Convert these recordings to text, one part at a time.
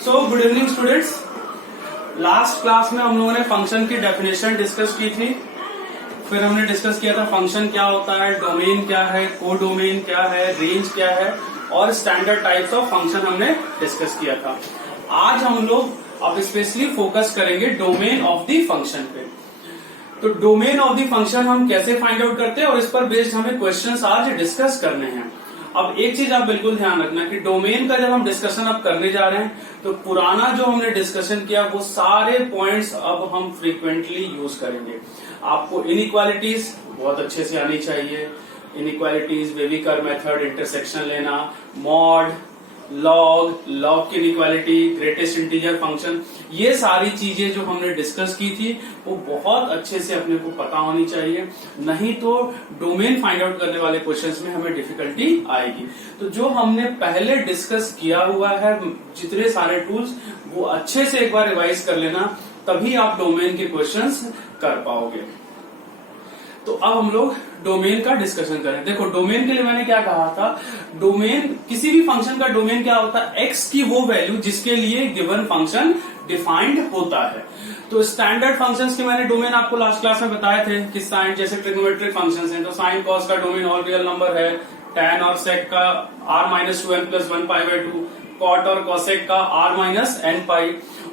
So good evening students. Last class में हम लोगों ने फंक्शन की डेफिनेशन डिस्कस की थी। फिर हमने डिस्कस किया था फंक्शन क्या होता है, डोमेन क्या है, कोडोमेन क्या है, रेंज क्या है और स्टैंडर्ड टाइप्स ऑफ फंक्शन हमने डिस्कस किया था। आज हम लोग अब स्पेशली फोकस करेंगे डोमेन ऑफ द फंक्शन पे। तो डोमेन ऑफ द फंक्शन हम कैसे फाइंड आउट करते हैं और इस पर बेस्ड हमें क्वेश्चंस आज डिस्कस करने हैं। अब एक चीज आप बिल्कुल ध्यान रखना कि डोमेन का जब हम डिस्कशन अब करने जा रहे हैं तो पुराना जो हमने डिस्कशन किया वो सारे पॉइंट्स अब हम फ्रीक्वेंटली यूज करेंगे। आपको इनइक्वालिटीज बहुत अच्छे से आनी चाहिए। इनइक्वालिटीज, वेविकर मेथड, इंटरसेक्शन लेना, मॉड, लॉग की इनइक्वालिटी, ग्रेटेस्ट इंटीजर फंक्शन, ये सारी चीजें जो हमने डिस्कस की थी वो बहुत अच्छे से अपने को पता होनी चाहिए, नहीं तो डोमेन फाइंड आउट करने वाले क्वेश्चंस में हमें डिफिकल्टी आएगी। तो जो हमने पहले डिस्कस किया हुआ है जितने सारे टूल्स वो अच्छे से एक बार रिवाइज कर लेना, तभी आप डोमेन के क्वेश्चंस कर पाओगे। तो अब हम लोग डोमेन का डिस्कशन करें। देखो डोमेन के लिए मैंने क्या कहा था, डोमेन किसी भी फंक्शन का डोमेन क्या होता है, एक्स की वो वैल्यू जिसके लिए गिवन फंक्शन डिफाइंड होता है। तो स्टैंडर्ड फंक्शंस के मैंने डोमेन आपको लास्ट क्लास में बताए थे कि साइन जैसे ट्रिग्नोमेट्रिक फंक्शंस हैं तो साइन कॉस का डोमेन ऑल रियल नंबर है, tan और sec का r-2n+1π/2, कॉट और कॉसेक का r-n π,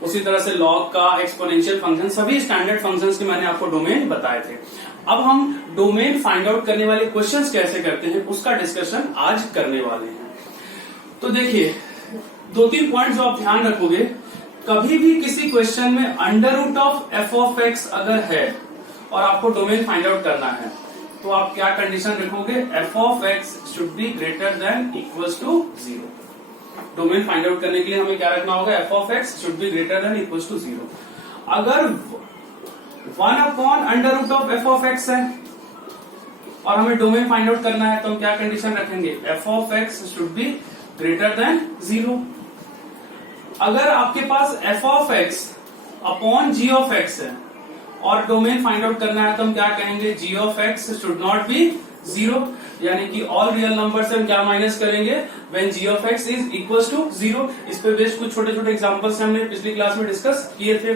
उसी तरह से लॉग का, एक्सपोनेंशियल फंक्शन, सभी स्टैंडर्ड फंक्शंस के मैंने आपको डोमेन बताए थे। अब हम डोमेन फाइंड आउट करने वाले क्वेश्चंस कैसे करते हैं उसका डिस्कशन आज करने वाले हैं। तो देखिए दो तीन पॉइंट जो आप ध्यान रखोगे, कभी भी किसी क्वेश्चन में under root of f of x अगर है और आपको डोमेन फाइंड आउट करना है तो आप क्या कंडीशन रखोगे, f of x should be greater than equals to 0। Domain find out करने के लिए हमें क्या रखना होगा, f of x should be greater than equals to 0। अगर 1/√f ऑफ एक्स है और हमें डोमेन फाइंड आउट करना है तो हम क्या कंडीशन रखेंगे, f of x should be greater than 0। अगर आपके पास f of x upon g of x है और डोमेन फाइंड आउट करना है तो हम क्या कहेंगे, g of x should not be 0, यानी कि ऑल रियल नंबर से हम क्या माइनस करेंगे, when g of x is equals to 0। इस पे बेस्ड कुछ छोटे छोटे एग्जांपल्स हमने पिछली क्लास में डिस्कस किए थे।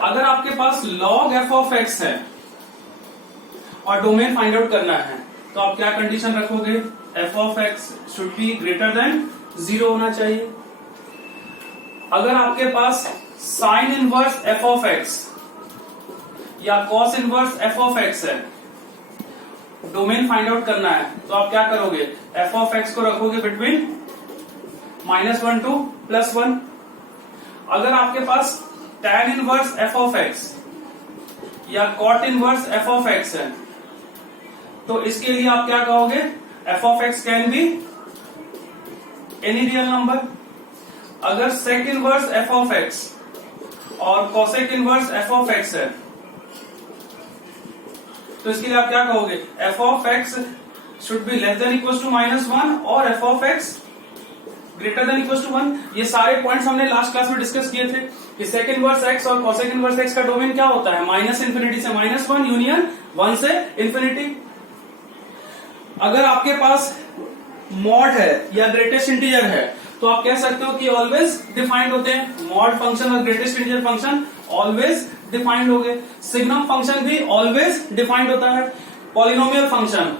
अगर आपके पास log f ऑफ x है और डोमेन फाइंड आउट करना है तो आप क्या कंडीशन रखोगे, f of x should be greater than 0 होना चाहिए। अगर आपके पास sine inverse f of x या cos inverse f of x है, डोमेन फाइंड आउट करना है तो आप क्या करोगे, f ऑफ x को रखोगे बिटवीन -1 to +1। अगर आपके पास tan inverse f of x या cot inverse f of x है तो इसके लिए आप क्या कहोगे, f of x can be any real number. अगर sec inverse f of x और cosec inverse f of x है तो इसके लिए आप क्या कहोगे, f of x should be less than equal to -1 और f of x greater than equal to 1। ये सारे पॉइंट्स हमने लास्ट क्लास में डिस्कस किए थे कि सेक इनवर्स एक्स और कॉसेक इनवर्स एक्स का डोमेन क्या होता है, -∞ से -1 यूनियन 1 से इन्फिनिटी। अगर आपके पास मॉड है या ग्रेटेस्ट इंटीजर है तो आप कह सकते हो कि ऑलवेज डिफाइंड होते हैं। मॉड फंक्शन और greatest integer function always defined हो गए। सिग्नम फंक्शन भी ऑलवेज डिफाइंड होता है। पॉलिनोमियल फंक्शन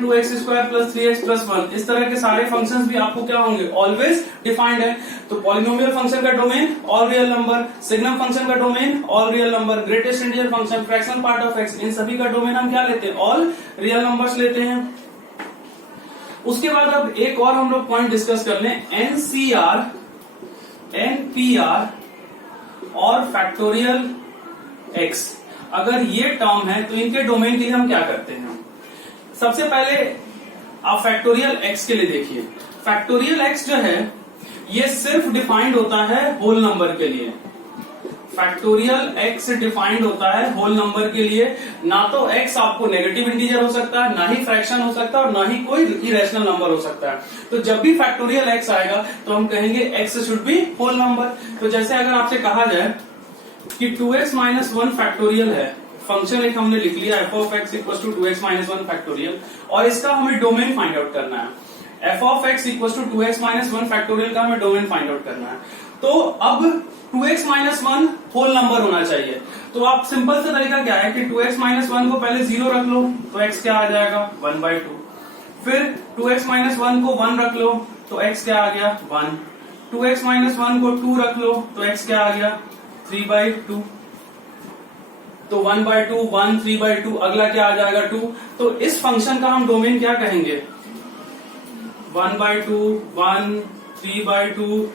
2x² + 3x + 1, इस तरह के सारे फंक्शंस भी आपको क्या होंगे, ऑलवेज डिफाइंड है। तो पॉलिनोमियल फंक्शन का domain all real number, signum function का domain all real number, greatest integer function, fraction part of x, इन सभी का डोमेन हम क्या लेते हैं, ऑल रियल नंबर्स लेते हैं। उसके बाद अब एक और हम लोग पॉइंट डिस्कस कर लें, NCR, NPR और फैक्टोरियल x। अगर ये टर्म है तो इनके डोमेन के लिए हम क्या करते हैं, सबसे पहले आप फैक्टोरियल x के लिए देखिए। फैक्टोरियल x जो है ये सिर्फ डिफाइंड होता है होल नंबर के लिए। फैक्टोरियल x डिफाइंड होता है होल नंबर के लिए, ना तो x आपको नेगेटिव इंटीजर हो सकता है, ना ही फ्रैक्शन हो सकता है और ना ही कोई इरेशनल नंबर हो सकता है। तो जब भी फैक्टोरियल x आएगा तो हम कहेंगे x should be whole number. तो जैसे अगर आपसे कहा जाए कि 2x - 1 फैक्टोरियल है, फंक्शन एक हमने लिख लिया f of x equal to 2x - 1 factorial, और इसका हमें डोमेन फाइंड आउट करना है। F of x equal to 2x minus 1 factorial का हमें डोमेन फाइंड आउट करना है। तो अब 2x माइनस 1 होल नंबर होना चाहिए। तो आप सिंपल सा तरीका क्या है कि 2x माइनस 1 को पहले 0 रख लो तो x क्या आ जाएगा 1/2। फिर 2x माइनस 1 को 1 रख लो तो x क्या आ गया 1। 2x माइनस 1 को 2 रख लो तो x क्या आ गया 3/2। तो 1/2 1 3/2 अगला क्या आ जाएगा 2। तो इस फंक्शन का हम डोमेन क्या कहेंगे 1/2 1 3/2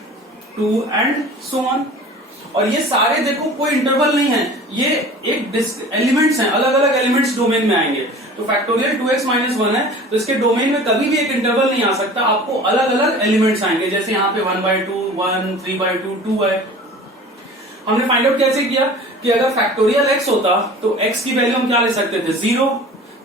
2 एंड सो ऑन। और ये सारे देखो कोई इंटरवल नहीं है, ये एक एलिमेंट्स हैं, अलग अलग एलिमेंट्स डोमेन में आएंगे। तो फैक्टोरियल 2x माइनस 1 है तो इसके डोमेन में कभी भी एक इंटरवल नहीं आ सकता, आपको अलग अलग एलिमेंट्स आएंगे। जैसे यहाँ पे 1/2 1 3/2 2 है। हमने फाइंड आउट कैसे किया कि अगर फैक्टोरियल x होता तो x की वैल्यू हम क्या ले सकते थे 0।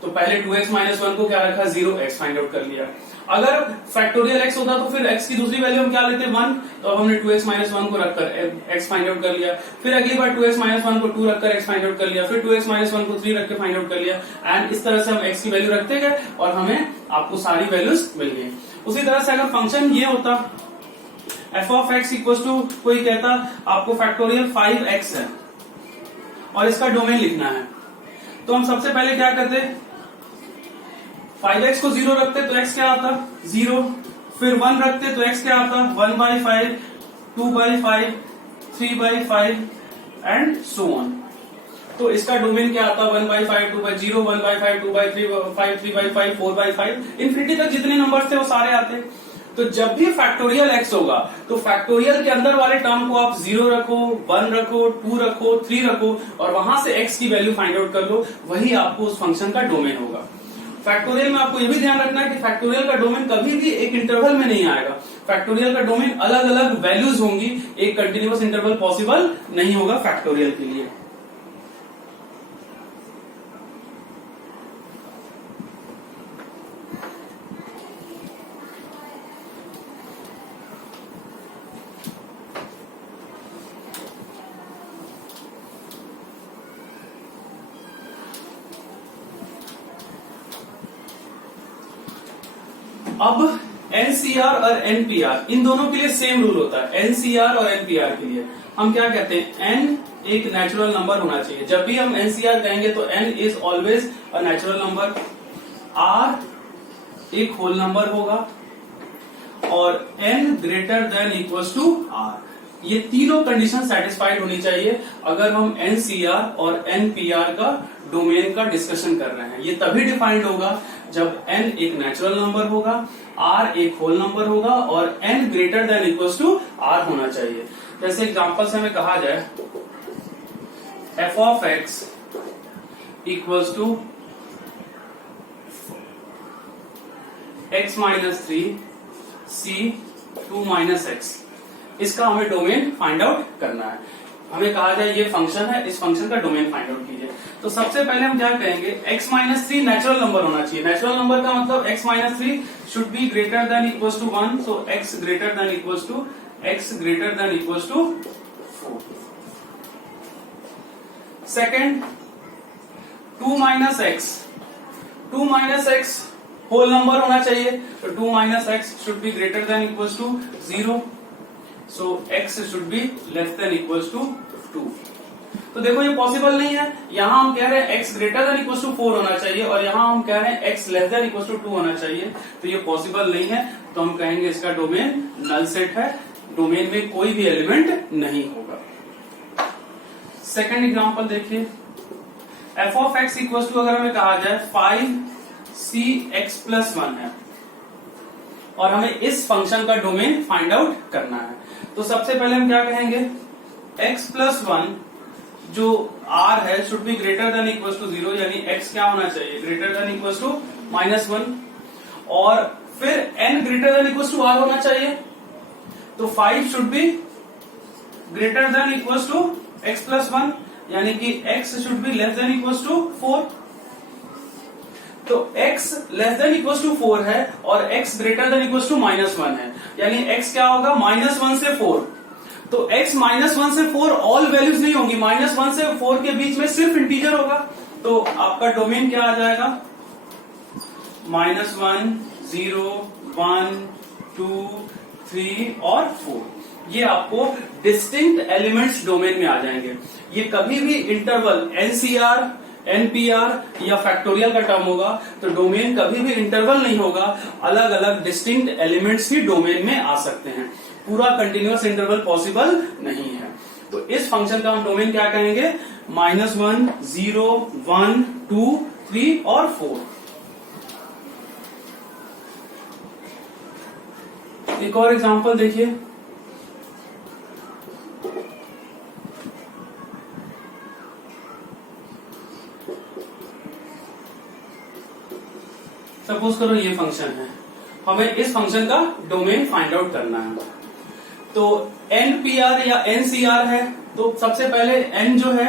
तो पहले 2x माइनस 1 को क्या रखा 0 x फाइंड आउट कर लिया। अगर फैक्टोरियल x होता तो फिर x की दूसरी वैल्यू हम क्या लेते 1। तो अब हमने 2x माइनस 1 को रखकर x फाइंड आउट कर लिया। फिर अगली बार 2x माइनस 1 को 2 रखकर x फाइंड आउट कर लिया। फिर 2x माइनस 1 को 3 रख के फाइंड आउट कर लिया। एंड इस तरह से हम x की वैल्यू रखते गए और हमें आपको सारी वैल्यूज मिल गई। उसी तरह से अगर फंक्शन ये होता f of x equal to कोई कहता आपको फैक्टोरियल 5x है और इसका डोमेन लिखना है, तो हम सबसे पहले क्या करते 5x को 0 रखते तो x क्या आता 0। फिर 1 रखते तो x क्या आता 1/5 2/5 3/5 एंड सो ऑन। तो इसका डोमेन क्या आता 1/5 2/0 1/5 2/3 3/5 4/5 इंफिनिटी तक जितने नंबर थे वो सारे आते। तो जब भी फैक्टोरियल x होगा तो फैक्टोरियल के अंदर वाले टर्म को आप 0 रखो 1 रखो 2 रखो 3 रखो और वहां से x की वैल्यू फाइंड आउट कर लो, वही आपको उस फंक्शन का डोमेन होगा। फैक्टोरियल में आपको यह भी ध्यान रखना है कि फैक्टोरियल का डोमेन कभी भी एक इंटरवल में नहीं आएगा। फैक्टोरियल का डोमेन अलग अलग वैल्यूज होंगी, एक कंटिन्यूअस इंटरवल पॉसिबल नहीं होगा फैक्टोरियल के लिए। अब एनसीआर और एनपीआर इन दोनों के लिए सेम रूल होता है। एनसीआर और एनपीआर के लिए हम क्या कहते हैं एन एक नेचुरल नंबर होना चाहिए। जब भी हम एनसीआर कहेंगे तो n is always a natural number, r एक होल नंबर होगा और n greater than equals to r. ये तीनों कंडीशन सेटिस्फाइड होनी चाहिए अगर हम एनसीआर और एनपीआर का डोमेन का डिस्कशन कर रहे हैं। ये तभी डिफाइंड होगा जब n एक नेचुरल नंबर होगा, r एक होल नंबर होगा और n greater than equals to r होना चाहिए। जैसे एग्जांपल से हमें कहा जाए f of x equals to x minus 3 c 2 minus x, इसका हमें डोमेन फाइंड आउट करना है। हमें कहा जाए ये फंक्शन है, इस फंक्शन का डोमेन फाइंड आउट कीजिए। तो सबसे पहले हम क्या कहेंगे x माइनस 3 नेचुरल नंबर होना चाहिए। नेचुरल नंबर का मतलब x minus 3 should be greater than equals to 1, so x greater than equals to 4। Second 2 minus x whole number होना चाहिए, तो 2 minus x should be greater than equals to 0, so x should be less than equals to 2। तो देखो ये possible नहीं है। यहां हम कह रहे हैं x greater than equals to 4 होना चाहिए और यहां हम कह रहे हैं x less than equals to 2 होना चाहिए। तो ये पॉसिबल नहीं है, तो हम कहेंगे इसका डोमेन नल सेट है, डोमेन में कोई भी एलिमेंट नहीं होगा। सेकेंड एग्जांपल देखिए f of x equals to अगर हमें कहा जाए 5cx प्लस 1 है और हमें इस फंक्शन का डोमेन फाइंड आउट करना है। तो सबसे पहले हम क्या कहेंगे x प्लस 1 जो r है should be greater than equals to 0, यानी x क्या होना चाहिए ग्रेटर देन इक्वल्स टू -1 और फिर n greater than equals to r होना चाहिए। तो 5 should be greater than equals to x plus 1, यानी कि x should be less than equals to 4। तो x less than equals to 4 है और x greater than equals to -1 है, यानी x क्या होगा -1 से 4। तो x -1 से 4 ऑल वैल्यूज नहीं होंगी, -1 से 4 के बीच में सिर्फ इंटीजर होगा। तो आपका डोमेन क्या आ जाएगा -1 0 1, 2, 3 और 4 ये आपको डिस्टिंक्ट एलिमेंट्स डोमेन में आ जाएंगे। ये कभी भी इंटरवल एनसीआर, एनपीआर या फैक्टोरियल का टर्म होगा तो डोमेन कभी भी इंटरवल नहीं होगा, अलग अलग डिस्टिंक्ट एलिमेंट्स ही डोमेन में आ सकते हैं, पूरा कंटिन्यूअस इंटरवल पॉसिबल नहीं है। तो इस फंक्शन का हम डोमेन क्या कहेंगे, -1, 0, 1, 2, 3 और 4। एक और एग्जांपल देखिए, सपोज करो ये फंक्शन है, हमें इस फंक्शन का डोमेन फाइंड आउट करना है। तो एनपीआर या एनसीआर है तो सबसे पहले एन जो है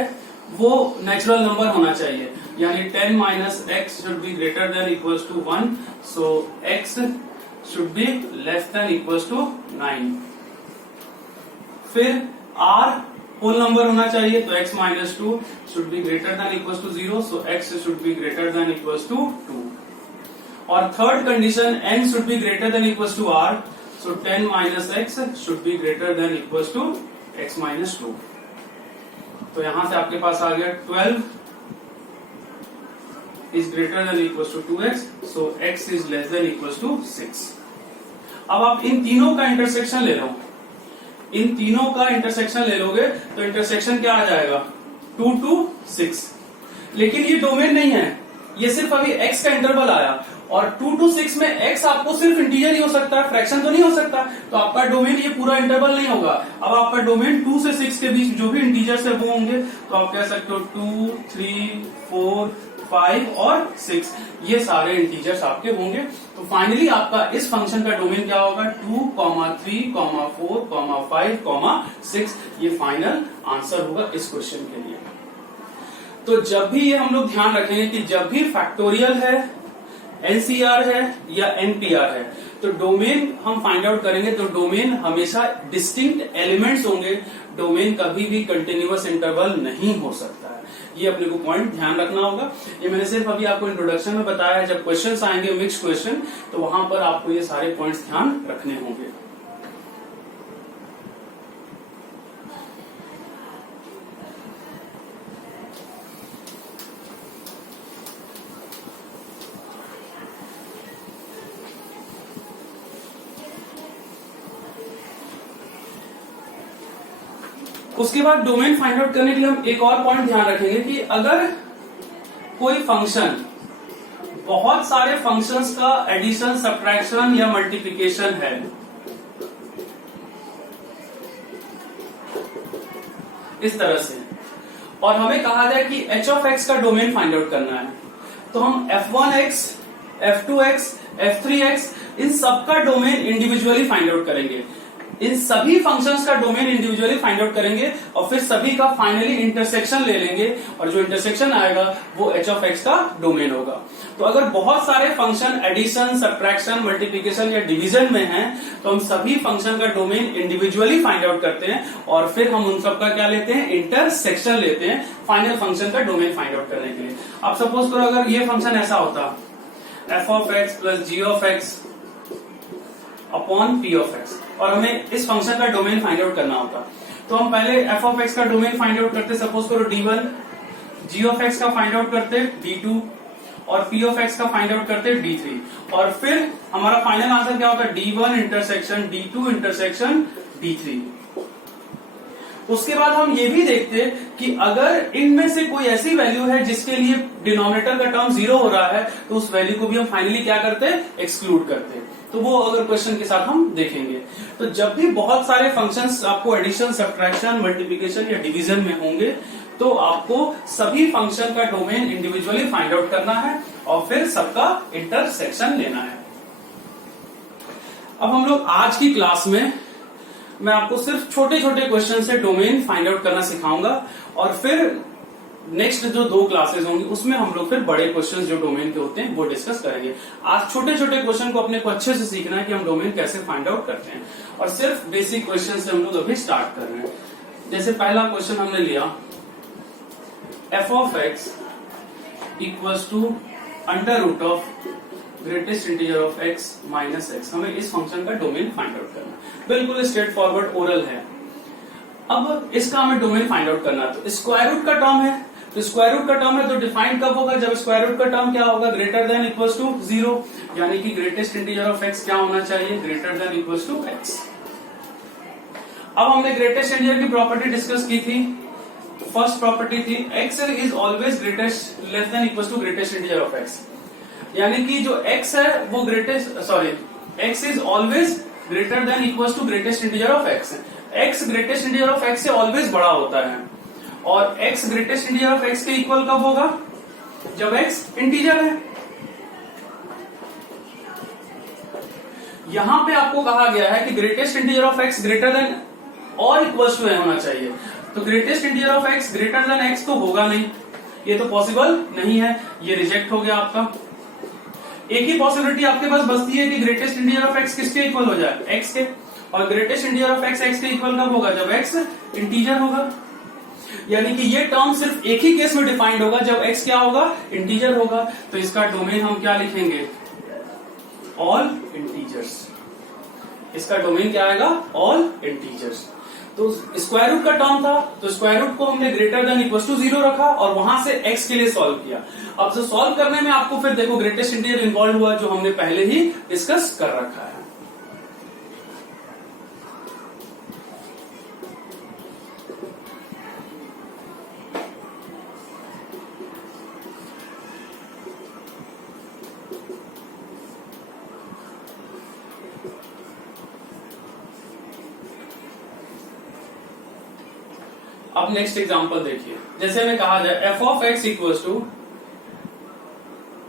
वो नेचुरल नंबर होना चाहिए, यानी 10 minus x should be greater than equals to 1, so x should be less than equals to 9। फिर आर होल नंबर होना चाहिए तो x minus 2 should be greater than equals to 0, so x should be greater than equals to 2। और third condition n should be greater than equals to r, so 10 minus x should be greater than equals to x minus 2। तो यहां से आपके पास आ गया 12 is greater than equals to 2x, so x is less than equals to 6। अब आप इन तीनों का intersection ले लो, इन तीनों का इंटरसेक्शन ले लोगे तो इंटरसेक्शन क्या आ जाएगा, 2 to 6। लेकिन ये डोमेन नहीं है, ये सिर्फ अभी x का इंटरवल आया और 2 to 6 में x आपको सिर्फ इंटीजर ही हो सकता है, फ्रैक्शन तो नहीं हो सकता, तो आपका डोमेन ये पूरा इंटरवल नहीं होगा। अब आपका डोमेन 2 से 6 के बीच जो भी इंटीजर्स है वो होंगे, तो आप कह सकते हो 2, 3, 4, 5 और 6 ये सारे इंटीजर्स आपके होंगे। तो फाइनली आपका इस फंक्शन का डोमेन क्या होगा, 2, 3, 4, 5, 6 ये फाइनल आंसर होगा इस क्वेश्चन के लिए। तो जब भी ये हम लोग ध्यान रखेंगे कि जब भी फैक्टोरियल है, एनसीआर है या एनपीआर है, तो डोमेन हम फाइंड आउट करेंगे तो डोमेन हमेशा डिस्टिंक्ट एलिमेंट्स होंगे, डोमेन कभी भी कंटिन्यूअस इंटरवल नहीं हो सकता है। ये अपने को पॉइंट ध्यान रखना होगा। ये मैंने सिर्फ अभी आपको इंट्रोडक्शन में बताया है, जब क्वेश्चंस आएंगे मिक्स क्वेश्चन तो वहां पर आपको ये सारे पॉइंट्स ध्यान रखने होंगे। उसके बाद डोमेन फाइंड आउट करने के लिए हम एक और पॉइंट ध्यान रखेंगे कि अगर कोई फंक्शन बहुत सारे फंक्शंस का एडिशन, सब्ट्रैक्शन या मल्टीप्लिकेशन है, इस तरह से, और हमें कहा जाए कि h of x का डोमेन फाइंड आउट करना है, तो हम f1x, f2x, f3x इन सबका डोमेन इंडिविजुअली फाइंड आउट करेंगे। इन सभी फंक्शंस का डोमेन इंडिविजुअली फाइंड आउट करेंगे और फिर सभी का फाइनली इंटरसेक्शन ले लेंगे और जो इंटरसेक्शन आएगा वो h of x का डोमेन होगा। तो अगर बहुत सारे फंक्शन एडिशन, सब्ट्रैक्शन, मल्टीप्लिकेशन या डिवीजन में हैं तो हम सभी फंक्शन का डोमेन इंडिविजुअली फाइंड आउट करते हैं और फिर हम उन सबका क्या लेते हैं, इंटरसेक्शन लेते हैं फाइनल फंक्शन का डोमेन फाइंड आउट करने के लिए। अब सपोज करो अगर ये फंक्शन ऐसा होता f of x plus g of x upon p of x और हमें इस फंक्शन का डोमेन फाइंड आउट करना होता, तो हम पहले f of x का डोमेन फाइंड आउट करते, सपोज करो d1, g of x का फाइंड आउट करते d2 और p of x का फाइंड आउट करते d3 और फिर हमारा फाइनल आंसर क्या होता है, d1 intersection d2 intersection d3। उसके बाद हम ये भी देखते कि अगर इनमें से कोई ऐसी वैल्यू है जिसके लिए डिनोमिनेटर का टर्म 0 हो रहा है तो उस वैल्यू को भी हम फाइनली क्या करते, एक्सक्लूड करते। तो वो अगर क्वेश्चन के साथ हम देखेंगे। तो जब भी बहुत सारे फंक्शंस आपको एडिशन, सब्ट्रैक्शन, मल्टीप्लिकेशन या डिवीजन में होंगे तो आपको सभी फंक्शन का डोमेन इंडिविजुअली फाइंड आउट करना है और फिर सबका इंटरसेक्शन लेना है। अब हम लोग आज की क्लास में मैं आपको सिर्फ छोटे छोटे क्वेश्चन से डोमेन फाइंड आउट करना सिखाऊंगा और फिर नेक्स्ट जो 2 क्लासेस होंगी उसमें हम लोग फिर बड़े क्वेश्चन जो डोमेन के होते हैं वो डिस्कस करेंगे। आज छोटे छोटे क्वेश्चन को अपने को अच्छे से सीखना है कि हम डोमेन कैसे फाइंड आउट करते हैं और सिर्फ बेसिक क्वेश्चन से हम लोग अभी स्टार्ट कर रहे हैं। जैसे पहला क्वेश्चन हमने लिया f of x equals to under root of greatest integer of x minus x, हमें इस फंक्शन का डोमेन फाइंड आउट करना है। बिल्कुल स्ट्रेट फॉरवर्ड ओरल है। अब इसका हमें डोमेन फाइंड आउट करना है। तो स्क्वायर रूट का टर्म है, तो स्क्वायर रूट का टर्म है तो डिफाइन कब होगा, जब स्क्वायर रूट का टर्म क्या होगा, ग्रेटर देन इक्वल्स टू 0, यानी कि ग्रेटेस्ट इंटीजर ऑफ x क्या होना चाहिए, greater than equals to x। अब हमने ग्रेटेस्ट इंटीजर की प्रॉपर्टी डिस्कस की थी। फर्स्ट प्रॉपर्टी थी x is always greatest less than equals to greatest integer of x, यानी कि जो x है वो x is always greater than equals to greatest integer of x। x greatest integer of x से always बड़ा होता है, और x greatest integer of x के इक्वल कब होगा, जब x इंटीजर है। यहां पे आपको कहा गया है कि greatest integer of x greater than और इक्वल्स टू होना चाहिए, तो greatest integer of x greater then x तो होगा नहीं, ये तो पॉसिबल नहीं है, ये रिजेक्ट हो गया आपका। एक ही पॉसिबिलिटी आपके पास बचती है कि ग्रेटेस्ट इंटीजर ऑफ x किसके इक्वल हो जाए, x के, और ग्रेटेस्ट इंटीजर ऑफ x के इक्वल कब होगा, जब x इंटीजर होगा। यानी कि ये टर्म सिर्फ एक ही केस में डिफाइंड होगा, जब x क्या होगा, इंटीजर होगा। तो इसका डोमेन हम क्या लिखेंगे, ऑल इंटीजर्स। इसका डोमेन क्या आएगा, ऑल इंटीजर्स। तो स्क्वायर रूट का टर्म था, तो स्क्वायर रूट को हमने ग्रेटर देन इक्वल टू 0 रखा और वहां से x के लिए सॉल्व किया। अब जो सॉल्व करने में आपको फिर देखो ग्रेटेस्ट इंटीजर इन्वॉल्व हुआ, जो हमने पहले ही डिस्कस कर रखा है। अब नेक्स्ट एग्जांपल देखिए, जैसे हमें कहा जाए f of x equals to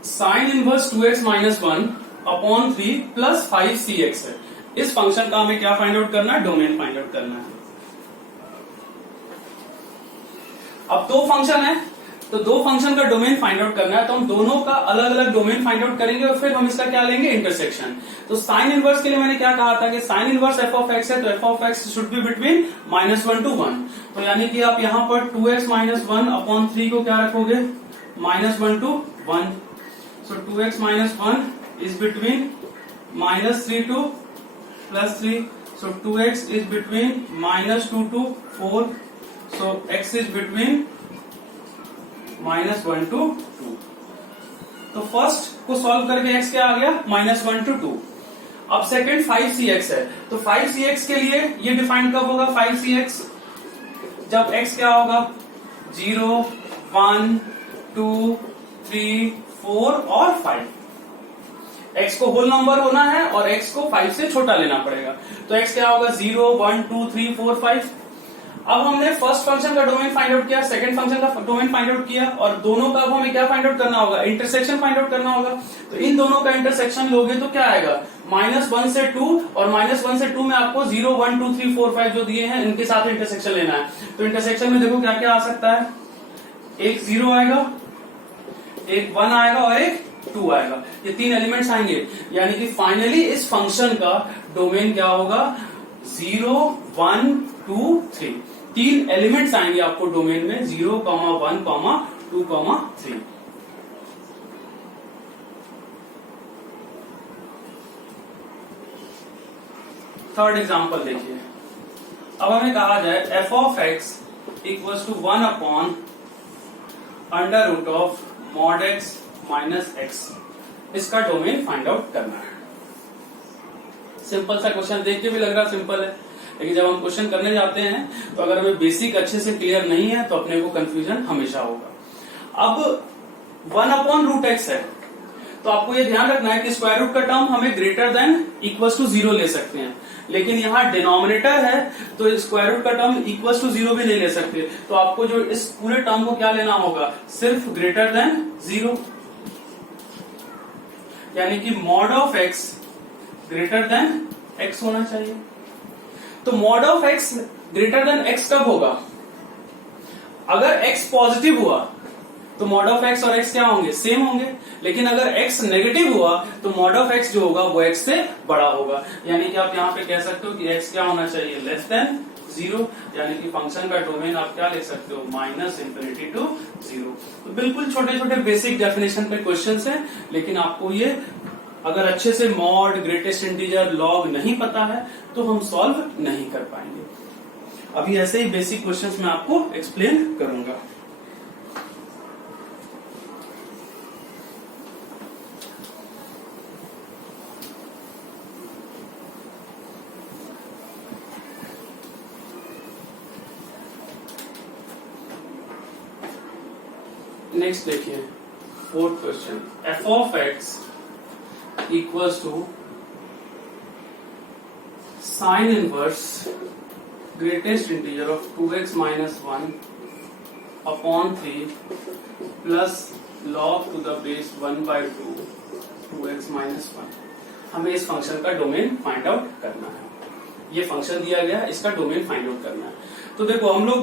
sine inverse 2x minus 1 upon 3 plus 5cx है। इस फंक्शन का हमें क्या फाइंड आउट करना है, डोमेन फाइंड आउट करना है। अब दो फंक्शन है, तो दो फंक्शन का डोमेन फाइंड आउट करना है, तो हम दोनों का अलग अलग डोमेन फाइंड आउट करेंगे और फिर हम इसका क्या लेंगे, इंटरसेक्शन। तो साइन इनवर्स के लिए मैंने क्या कहा था कि sign inverse f of x है, तो f of x should be between -1 to 1। तो यानी कि आप यहां पर 2x माइनस 1 अपॉन 3 को क्या रखोगे, -1 to 1। So 2x minus 1 is between -3 to +3। So 2x is between -2 to 4। So x is between -1 to 2। तो फर्स्ट को सॉल्व करके x क्या आ गया, -1 to 2। अब सेकंड 5cx है, तो 5cx के लिए ये डिफाइन कब होगा, 5cx जब x क्या होगा, 0 1 2 3 4 और 5। x को होल नंबर होना है और x को 5 से छोटा लेना पड़ेगा, तो x क्या होगा, 0 1 2 3 4 5। अब हमने फर्स्ट फंक्शन का डोमेन फाइंड आउट किया, सेकंड फंक्शन का डोमेन फाइंड आउट किया, और दोनों का अब हमें क्या फाइंड आउट करना होगा, इंटरसेक्शन फाइंड आउट करना होगा। तो इन दोनों का इंटरसेक्शन लोगे तो क्या आएगा, -1 से 2, और -1 से 2 में आपको 0 1 2 3 4 5 जो दिए हैं इनके साथ इंटरसेक्शन लेना है। तो इंटरसेक्शन में देखो क्या क्या आ सकता है, एक 0 आएगा, एक 1 आएगा और एक 2 आएगा, ये 3 एलिमेंट्स आएंगे। यानी कि फाइनली इस फंक्शन का डोमेन क्या होगा, 0 1 2 3। 3 एलिमेंट्स आएंगे आपको डोमेन में, 0 1 2 3। थर्ड एग्जांपल देखिए। अब हमें कहा जाए f of x equals to 1 upon under root of mod x minus x। इसका डोमेन फाइंड आउट करना है। सिंपल सा क्वेश्चन, देख के भी लग रहा सिंपल है, लेकिन जब हम क्वेश्चन करने जाते हैं तो अगर हमें बेसिक अच्छे से क्लियर नहीं है तो अपने को कंफ्यूजन हमेशा होगा। अब 1 अपॉन रूट एक्स है, तो आपको ये ध्यान रखना है कि स्क्वायर रूट का टर्म हमें ग्रेटर देन इक्वल्स टू 0 ले सकते हैं, लेकिन यहाँ डिनोमिनेटर है तो स्क्वायर रूट का टर्म इक्वल्स टू 0 भी नहीं ले सकते। तो आपको जो इस पूरे टर्म को क्या लेना होगा, सिर्फ ग्रेटर देन 0, यानी कि mod of x greater then x होना चाहिए। तो mod of x greater then x कब होगा, अगर x पॉजिटिव हुआ तो मॉड ऑफ x और x क्या होंगे, सेम होंगे। लेकिन अगर x नेगेटिव हुआ तो मॉड ऑफ x जो होगा वो x से बड़ा होगा। यानी कि आप यहां पे कह सकते हो कि x क्या होना चाहिए, लेस देन 0, यानी कि फंक्शन का डोमेन आप क्या लिख सकते हो, -∞ to 0। तो बिल्कुल छोटे छोटे बेसिक डेफिनेशन पे क्वेश्चंस हैं, लेकिन आपको ये अगर अच्छे से मॉड, ग्रेटेस्ट इंटीजर, लॉग नहीं पता है तो हम सॉल्व नहीं कर पाएंगे। अभी ऐसे ही बेसिक क्वेश्चंस मैं आपको एक्सप्लेन करूंगा। नेक्स्ट देखिए, fourth question, f of x equals to sine inverse greatest integer of 2x minus 1 upon 3 plus log to the base 1/2 2x minus 1। हमें इस फंक्शन का डोमेन फाइंड आउट करना है। ये फंक्शन दिया गया है, इसका डोमेन फाइंड आउट करना है। तो देखो, हम लोग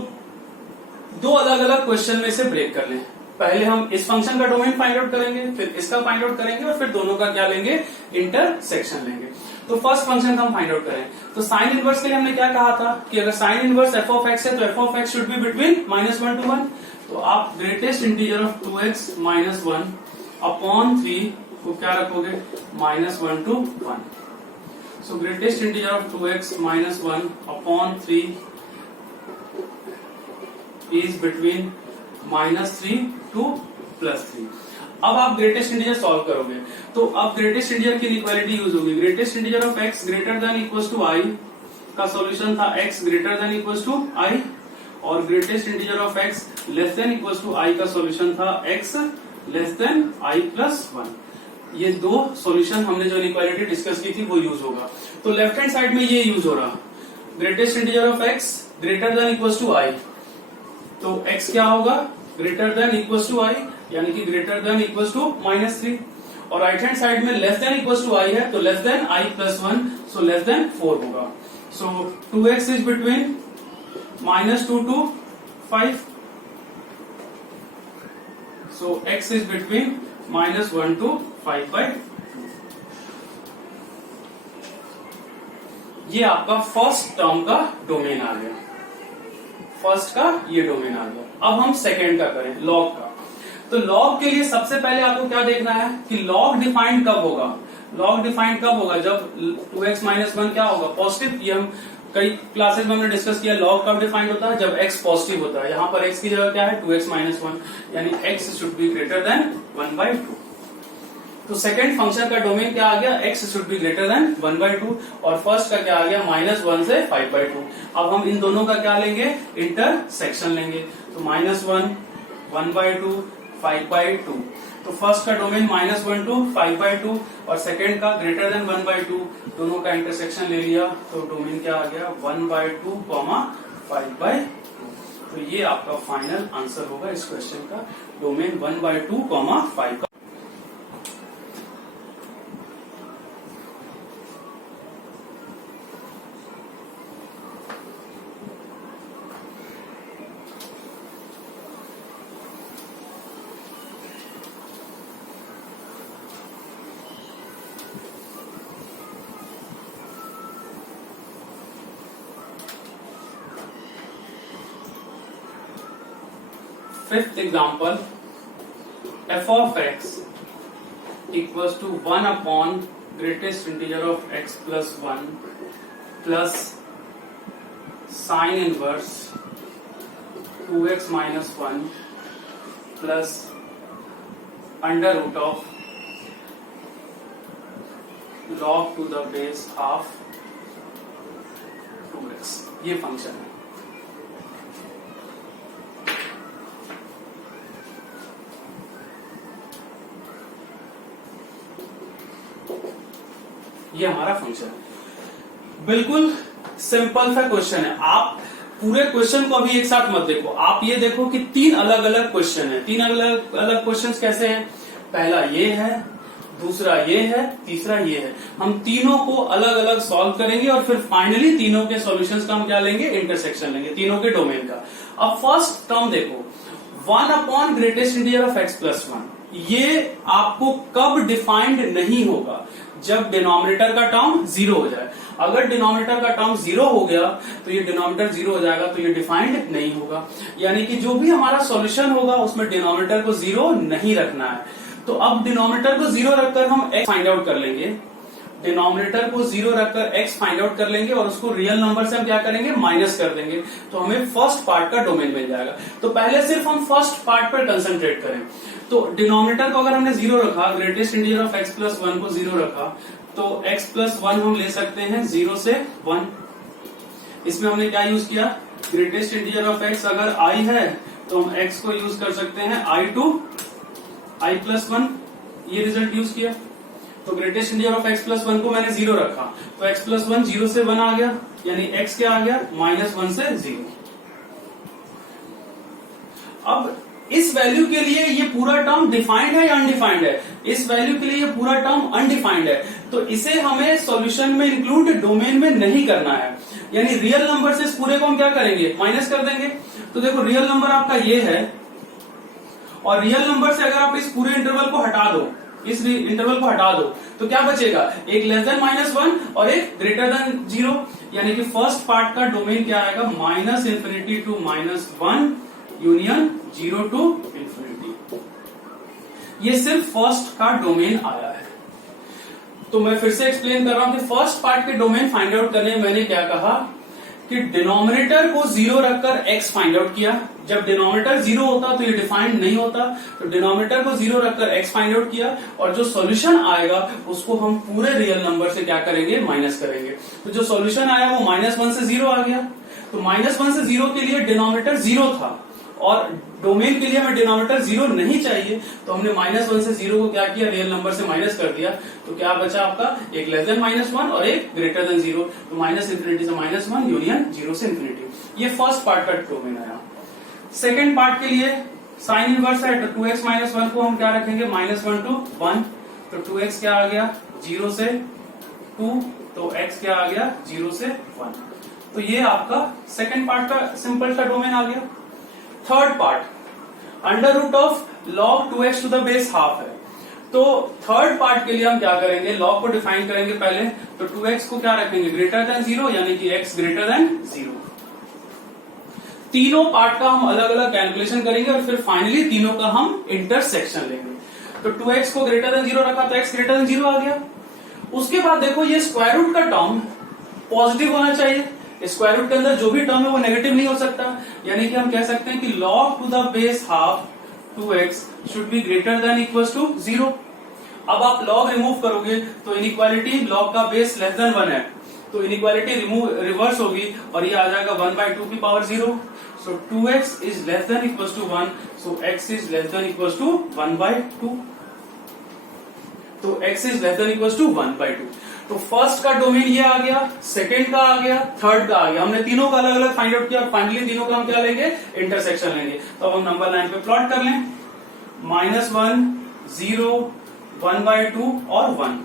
दो अलग अलग क्वेश्चन में से ब्रेक कर लें। पहले हम इस फंक्शन का डोमेन फाइंड आउट करेंगे, फिर इसका फाइंड आउट करेंगे और फिर दोनों का क्या लेंगे, इंटरसेक्शन लेंगे। तो फर्स्ट फंक्शन का हम फाइंड आउट करें। तो साइन इनवर्स के लिए हमने क्या कहा था कि अगर sine inverse F of x है तो F of x should be between -1 to 1। तो आप greatest integer of 2x minus 1 upon 3 को क्या रखोगे, -1 to 1। So greatest integer of 2x minus 1 upon 3 is between -3 to +3। अब आप ग्रेटेस्ट इंटीजर सॉल्व करोगे तो अब ग्रेटेस्ट इंटीजर की इक्वालिटी यूज होगी। Greatest integer of x greater than equals to i का सॉल्यूशन था x greater than equals to i, और greatest integer of x less than equals to i का solution था x less than i plus 1। ये दो solution हमने जो equality discuss की थी वो यूज होगा। तो लेफ्ट हैंड साइड में ये यूज हो रहा, greatest integer of x greater than equals to i। तो x क्या होगा, greater than equals to i, यानी कि ग्रेटर देन इक्वल्स टू -3, और राइट हैंड साइड में less than equals to i है तो less than i plus 1, so less than 4 होगा। So 2x is between -2 to 5, so x is between -1 to 5/2। ये आपका first term का domain आ गया, फर्स्ट का ये डोमेन आ गया। अब हम सेकेंड का करें, लॉग का। तो लॉग के लिए सबसे पहले आपको क्या देखना है कि लॉग डिफाइंड कब होगा। लॉग डिफाइंड कब होगा, जब 2x माइनस 1 क्या होगा, पॉजिटिव। ये हम कई क्लासेस में हमने डिस्कस किया, लॉग कब डिफाइंड होता है, जब x पॉजिटिव होता है। यहाँ पर x की जगह क्या है, 2x माइनस 1, यानी x should be greater than 1/2। तो सेकेंड फंक्शन का डोमेन क्या आ गया, x should be greater than 1/2, और फर्स्ट का क्या आ गया, -1 से 5/2। अब हम इन दोनों का क्या लेंगे, इंटरसेक्शन लेंगे। तो -1 1/2 5/2। तो फर्स्ट का डोमेन -1 to 5/2 और सेकेंड का ग्रेटर देन 1/2, दोनों का इंटरसेक्शन ले लिया तो डोमेन क्या आ गया, 1/2, 5/2। तो ये आपका फाइनल आंसर होगा इस क्वेश्चन का, डोमेन 1/2, 5 का। Fifth example, f of x equals to 1 upon greatest integer of x plus 1 plus sine inverse 2x minus 1 plus under root of log to the base half 2x। ये function है। ये हमारा function है, बिल्कुल simple सा question है। आप पूरे क्वेश्चन को अभी एक साथ मत देखो, आप ये देखो कि तीन अलग अलग क्वेश्चन है। तीन अलग अलग क्वेश्चन कैसे हैं, पहला ये है, दूसरा ये है, तीसरा ये है। हम तीनों को अलग अलग सॉल्व करेंगे और फिर फाइनली तीनों के सॉल्यूशंस का हम क्या लेंगे, इंटरसेक्शन लेंगे तीनों के डोमेन का। अब फर्स्ट टर्म देखो, 1 upon greatest integer of x plus 1, ये आपको कब डिफाइंड नहीं होगा, जब डिनोमिनेटर का टर्म 0 हो जाए। अगर डिनोमिनेटर का टर्म 0 हो गया तो ये डिनोमिनेटर 0 हो जाएगा, तो ये डिफाइंड नहीं होगा। यानी कि जो भी हमारा सॉल्यूशन होगा उसमें डिनोमिनेटर को 0 नहीं रखना है। तो अब डिनोमिनेटर को 0 रखकर हम x फाइंड आउट कर लेंगे, डिनोमिनेटर को 0 रखकर x फाइंड आउट कर लेंगे और उसको रियल नंबर से हम क्या करेंगे, माइनस कर देंगे, तो हमें फर्स्ट पार्ट का डोमेन मिल जाएगा। तो पहले सिर्फ हम फर्स्ट पार्ट पर कंसंट्रेट करें। तो डिनोमिनेटर को अगर हमने 0 रखा, greatest integer of x plus 1 को 0 रखा, तो x प्लस 1 हम ले सकते हैं 0 से 1। इसमें हमने क्या यूज किया, ग्रेटेस्ट इंटीजर ऑफ x अगर i है तो हम x को यूज कर सकते हैं i टू i प्लस 1, ये रिजल्ट यूज किया। तो greatest integer of x plus 1 को मैंने 0 रखा, तो x प्लस 1 0 से 1 आ गया, यानी x क्या आ गया, -1 से 0। अब इस वैल्यू के लिए ये पूरा टर्म डिफाइंड है या अनडिफाइंड है, इस वैल्यू के लिए ये पूरा टर्म अनडिफाइंड है, तो इसे हमें सॉल्यूशन में इंक्लूड डोमेन में नहीं करना है, यानी रियल नंबर से इस पूरे को हम क्या करेंगे, माइनस कर देंगे। तो देखो रियल नंबर आपका ये है, और रियल नंबर से अगर आप इस पूरे इंटरवल को हटा दो, इस इंटरवल को हटा दो, तो क्या बचेगा, एक लेस देन -1 और एक ग्रेटर देन 0, यानी कि फर्स्ट पार्ट का डोमेन क्या आएगा, -∞ टू -1 यूनियन 0 टू ∞। ये सिर्फ फर्स्ट का डोमेन आया है। तो मैं फिर से एक्सप्लेन कर रहा हूं कि फर्स्ट पार्ट के डोमेन फाइंड आउट करने में मैंने क्या कहा कि डिनोमिनेटर को 0 रखकर x फाइंड आउट किया। जब डिनोमिनेटर 0 होता तो ये डिफाइंड नहीं होता, तो डिनोमिनेटर को 0 रखकर x फाइंड आउट किया, और जो सॉल्यूशन आएगा उसको हम पूरे रियल नंबर से क्या करेंगे, माइनस करेंगे। तो जो सॉल्यूशन आया वो -1 से 0 आ गया। तो -1 से 0 के लिए डिनोमिनेटर 0 था, और डोमेन के लिए हमें डिनोमिनेटर 0 नहीं चाहिए, तो हमने -1 से 0 को क्या किया, रियल नंबर से माइनस कर दिया। तो क्या बचा आपका, एक लेस देन -1 और एक ग्रेटर देन 0, तो -∞ से -1 यूनियन 0 से ∞। ये फर्स्ट पार्ट का डोमेन आया। सेकेंड पार्ट के लिए साइन इनवर्स है, तो 2x - 1 को हम क्या रखेंगे, -1 टू 1, तो 2x क्या आ गया, 0 से 2, तो x क्या आ गया, 0 से 1। तो ये आपका सेकेंड पार्ट का सिंपल सा डोमेन आ गया। Third part √ of log 2x to the base half है। तो थर्ड पार्ट के लिए हम क्या करेंगे, लॉग को डिफाइन करेंगे पहले, तो 2x को क्या रखेंगे, ग्रेटर देन 0, यानी कि x ग्रेटर देन 0। तीनों पार्ट का हम अलग अलग कैलकुलेशन करेंगे और फिर फाइनली तीनों का हम इंटरसेक्शन लेंगे। तो 2x को ग्रेटर देन 0 रखा तो x ग्रेटर देन 0 आ गया। उसके बाद देखो ये स्क्वायर रूट का टर्म पॉजिटिव होना चाहिए, स्क्वायर रूट के अंदर जो भी टर्म है वो नेगेटिव नहीं हो सकता, यानी कि हम कह सकते हैं कि log to the base half 2x should be greater than equal to 0। अब आप log रिमूव करोगे तो इनइक्वालिटी log का बेस लेस देन 1 है, तो इनइक्वालिटी रिवर्स होगी और ये आ जाएगा 1/2 की power 0। So 2x is less than equal to 1, so x is less than equal to 1/2। तो x is less than equal to 1/2। तो फर्स्ट का डोमेन ये आ गया, सेकंड का आ गया, थर्ड का आ गया। हमने तीनों का अलग अलग फाइंड आउट किया और फाइनली तीनों का हम क्या लेंगे, इंटरसेक्शन लेंगे। तो अब हम नंबर लाइन पे प्लॉट कर लें, -1 0 1/2 और 1।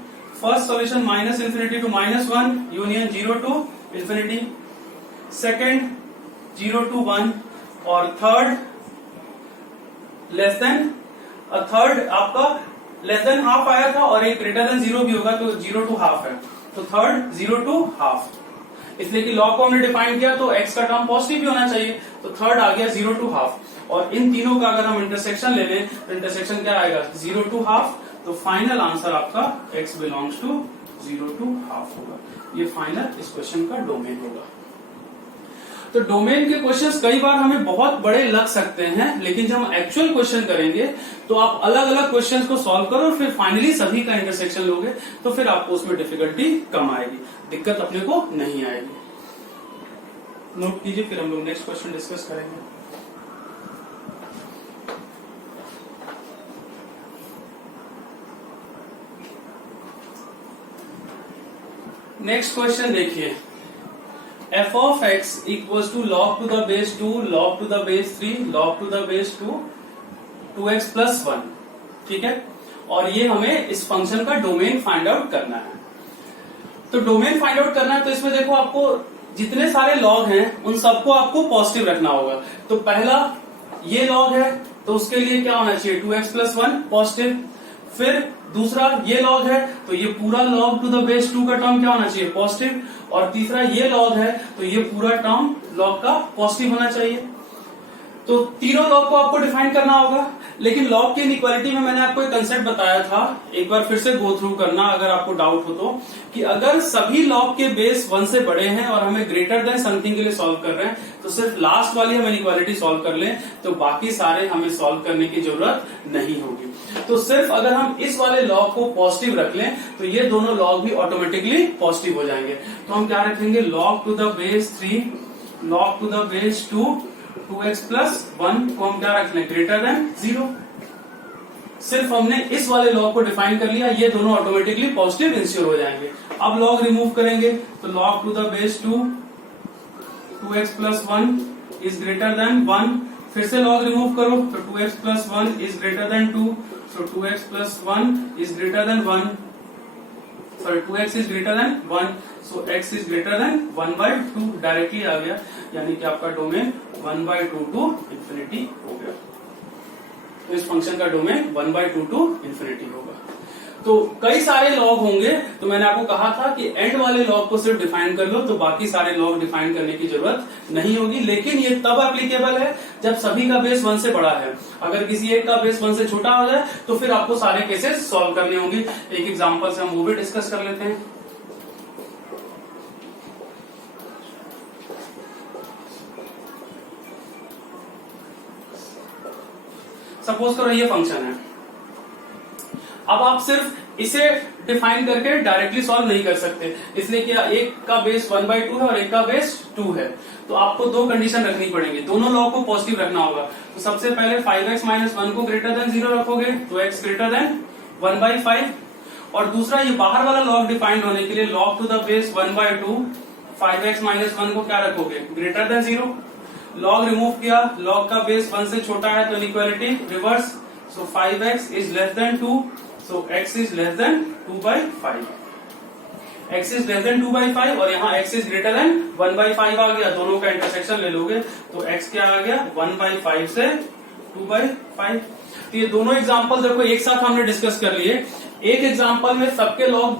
First solution -∞ to -1 union 0 to ∞, second 0 to 1, और थर्ड लेस देन, थर्ड आपका लेस देन हाफ आया था और एक ग्रेटर देन 0 भी होगा, तो 0 टू हाफ है, तो थर्ड 0 टू हाफ। इसलिए कि लॉग को हमने डिफाइन किया तो x का टर्म पॉजिटिव भी होना चाहिए, तो थर्ड आ गया 0 टू हाफ। और इन तीनों का अगर हम इंटरसेक्शन ले लें तो इंटरसेक्शन क्या आएगा, 0 टू हाफ। तो फाइनल आंसर आपका x belongs to 0 to half होगा। ये फाइनल इस क्वेश्चन का डोमेन होगा। तो डोमेन के क्वेश्चंस कई बार हमें बहुत बड़े लग सकते हैं, लेकिन जब हम एक्चुअल क्वेश्चन करेंगे तो आप अलग अलग क्वेश्चंस को सॉल्व करो और फिर फाइनली सभी का इंटरसेक्शन लोगे, तो फिर आपको उसमें डिफिकल्टी कम आएगी, दिक्कत अपने को नहीं आएगी। नोट कीजिए, फिर हम लोग नेक्स्ट क्वेश्चन डिस्कस करेंगे। नेक्स्ट क्वेश्चन देखिए, f of x equals to log to the base 2, log to the base 3, log to the base 2, 2x plus 1, ठीक है। और ये हमें इस फंक्शन का डोमेन फाइंड आउट करना है। तो डोमेन फाइंड आउट करना है, तो इसमें देखो आपको जितने सारे लॉग हैं उन सबको आपको पॉजिटिव रखना होगा। तो पहला ये लॉग है तो उसके लिए क्या होना चाहिए, 2x plus 1 पॉजिटिव। फिर दूसरा ये लॉग है तो ये पूरा लॉग टू द बेस 2 का टर्म क्या होना चाहिए, पॉजिटिव। और तीसरा ये लॉग है तो ये पूरा टर्म लॉग का पॉजिटिव होना चाहिए। तो तीनों लॉग को आपको डिफाइन करना होगा, लेकिन लॉग की इनइक्वालिटी में मैंने आपको एक कंसेप्ट बताया था, एक बार फिर से गो थ्रू करना अगर आपको डाउट हो तो, कि अगर सभी लॉग के बेस 1 से बड़े हैं और हमें ग्रेटर देन समथिंग के लिए सॉल्व कर रहे हैं, तो सिर्फ लास्ट वाली हम इनइक्वालिटी सॉल्व कर लें, तो बाकी सारे हमें सॉल्व करने की जरूरत नहीं होगी। तो सिर्फ अगर हम इस वाले लॉग को पॉजिटिव रख लें तो ये दोनों लॉग भी ऑटोमेटिकली पॉजिटिव हो जाएंगे। तो हम क्या रखेंगे, log to the base 3 log to the base 2 2x plus 1 को हम क्या रख लें, ग्रेटर देन 0। सिर्फ हमने इस वाले लॉग को डिफाइन कर लिया, ये दोनों ऑटोमेटिकली पॉजिटिव इंश्योर हो जाएंगे। अब लॉग रिमूव करेंगे तो log to the base 2 2x plus 1 is greater than 1। फिर से लॉग रिमूव करो तो 2x plus 1 is greater than 2, so 2x plus 1 is greater than 1, sorry 2x is greater than 1, so x is greater than 1/2 directly आ गया, यानी कि आपका domain 1/2 to infinity हो गया। तो इस फंक्शन का डोमेन 1/2 टू इंफिनिटी होगा। तो कई सारे लॉग होंगे, तो मैंने आपको कहा था कि एंड वाले लॉग को सिर्फ डिफाइन कर लो, तो बाकी सारे लॉग डिफाइन करने की जरूरत नहीं होगी। लेकिन ये तब एप्लीकेबल है जब सभी का बेस 1 से बड़ा है। अगर किसी एक का बेस 1 से छोटा हो जाए तो फिर आपको सारे केसेस सॉल्व करने होंगे। एक एग्जांपल से हम वो भी डिस्कस कर लेते हैं। सपोज करो ये फंक्शन है, अब आप सिर्फ इसे डिफाइन करके डायरेक्टली सॉल्व नहीं कर सकते, इसलिए कि एक का बेस 1/2 है और एक का बेस 2 है, तो आपको दो कंडीशन रखनी पड़ेगी, दोनों लॉग को पॉजिटिव रखना होगा। तो सबसे पहले 5x माइनस 1 को ग्रेटर देन 0 रखोगे तो x ग्रेटर देन 1/5, और दूसरा ये बाहर वाला लॉग डिफाइंड होने के लिए log to the base 1/2 5x minus 1 को क्या रखोगे, ग्रेटर देन 0। लॉग रिमूव किया, लॉग का बेस 1 से छोटा है तो inequality reverse, so 5x is less then 2, so x is less then 2/5, x is less then 2/5 और यहाँ x इज ग्रेटर देन 1/5 आ गया। दोनों का इंटरसेक्शन ले लोगे तो x क्या आ गया, 1/5 से 2/5। तो ये दोनों एग्जांपल देखो एक साथ हमने डिस्कस कर लिए। एक एग्जांपल में सबके लॉग,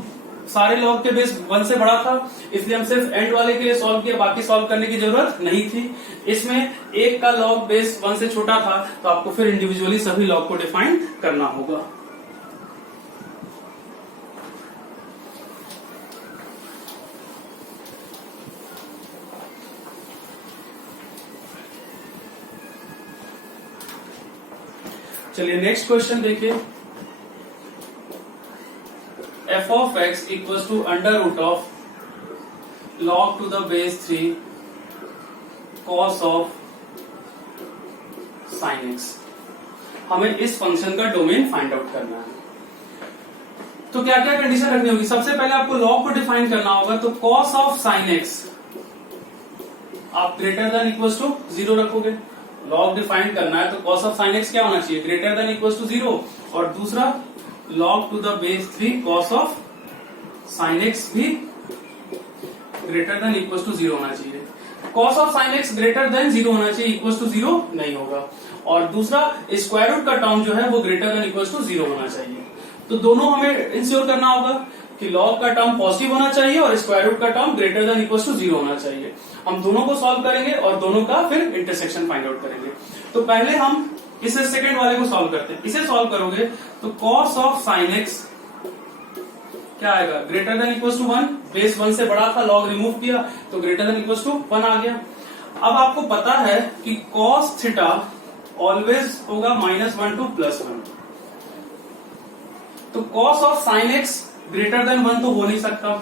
सारे लॉग के बेस 1 से बड़ा था, इसलिए हम सिर्फ एंड वाले के लिए सॉल्व किया, बाकी सॉल्व करने की जरूरत नहीं थी। इसमें एक का लॉग बेस 1 से छोटा था, तो आपको फिर इंडिविजुअली सभी लॉग को डिफाइन करना होगा। चलिए नेक्स्ट क्वेश्चन देखिए। f of x equals to under root of log to the base 3 cos of sin x। हमें इस फंक्शन का डोमेन फाइंड आउट करना है। तो क्या क्या कंडीशन रखनी होगी, सबसे पहले आपको लॉग को डिफाइन करना होगा। तो cos of sin x आप ग्रेटर देन इक्वल्स टू 0 रखोगे। लॉग डिफाइन करना है तो cos of sin x क्या होना चाहिए, ग्रेटर देन इक्वल्स टू 0। और दूसरा log to the base 3 cos of sin x भी ग्रेटर देन इक्वल्स टू 0 होना चाहिए। cos of sin x greater than 0 होना चाहिए, इक्वल्स टू 0 नहीं होगा। और दूसरा स्क्वायर रूट का टर्म जो है वो ग्रेटर देन इक्वल्स टू 0 होना चाहिए। तो दोनों हमें इंश्योर करना होगा कि लॉग का टर्म पॉजिटिव होना चाहिए और स्क्वायर रूट का term greater than equals to 0 होना चाहिए। हम दोनों को सॉल्व करेंगे और दोनों का फिर इंटरसेक्शन फाइंड आउट करेंगे। तो पहले हम इसे सेकेंड वाले को सॉल्व करते हैं। इसे सॉल्व करोगे तो cos of sin x क्या आएगा, greater than equals to 1। Base 1 से बड़ा था, लॉग रिमूव किया तो ग्रेटर देन इक्वल्स टू 1 आ गया। अब आपको पता है कि cos थीटा ऑलवेज होगा -1 टू +1, तो cos of sin x greater than 1 तो हो नहीं सकता,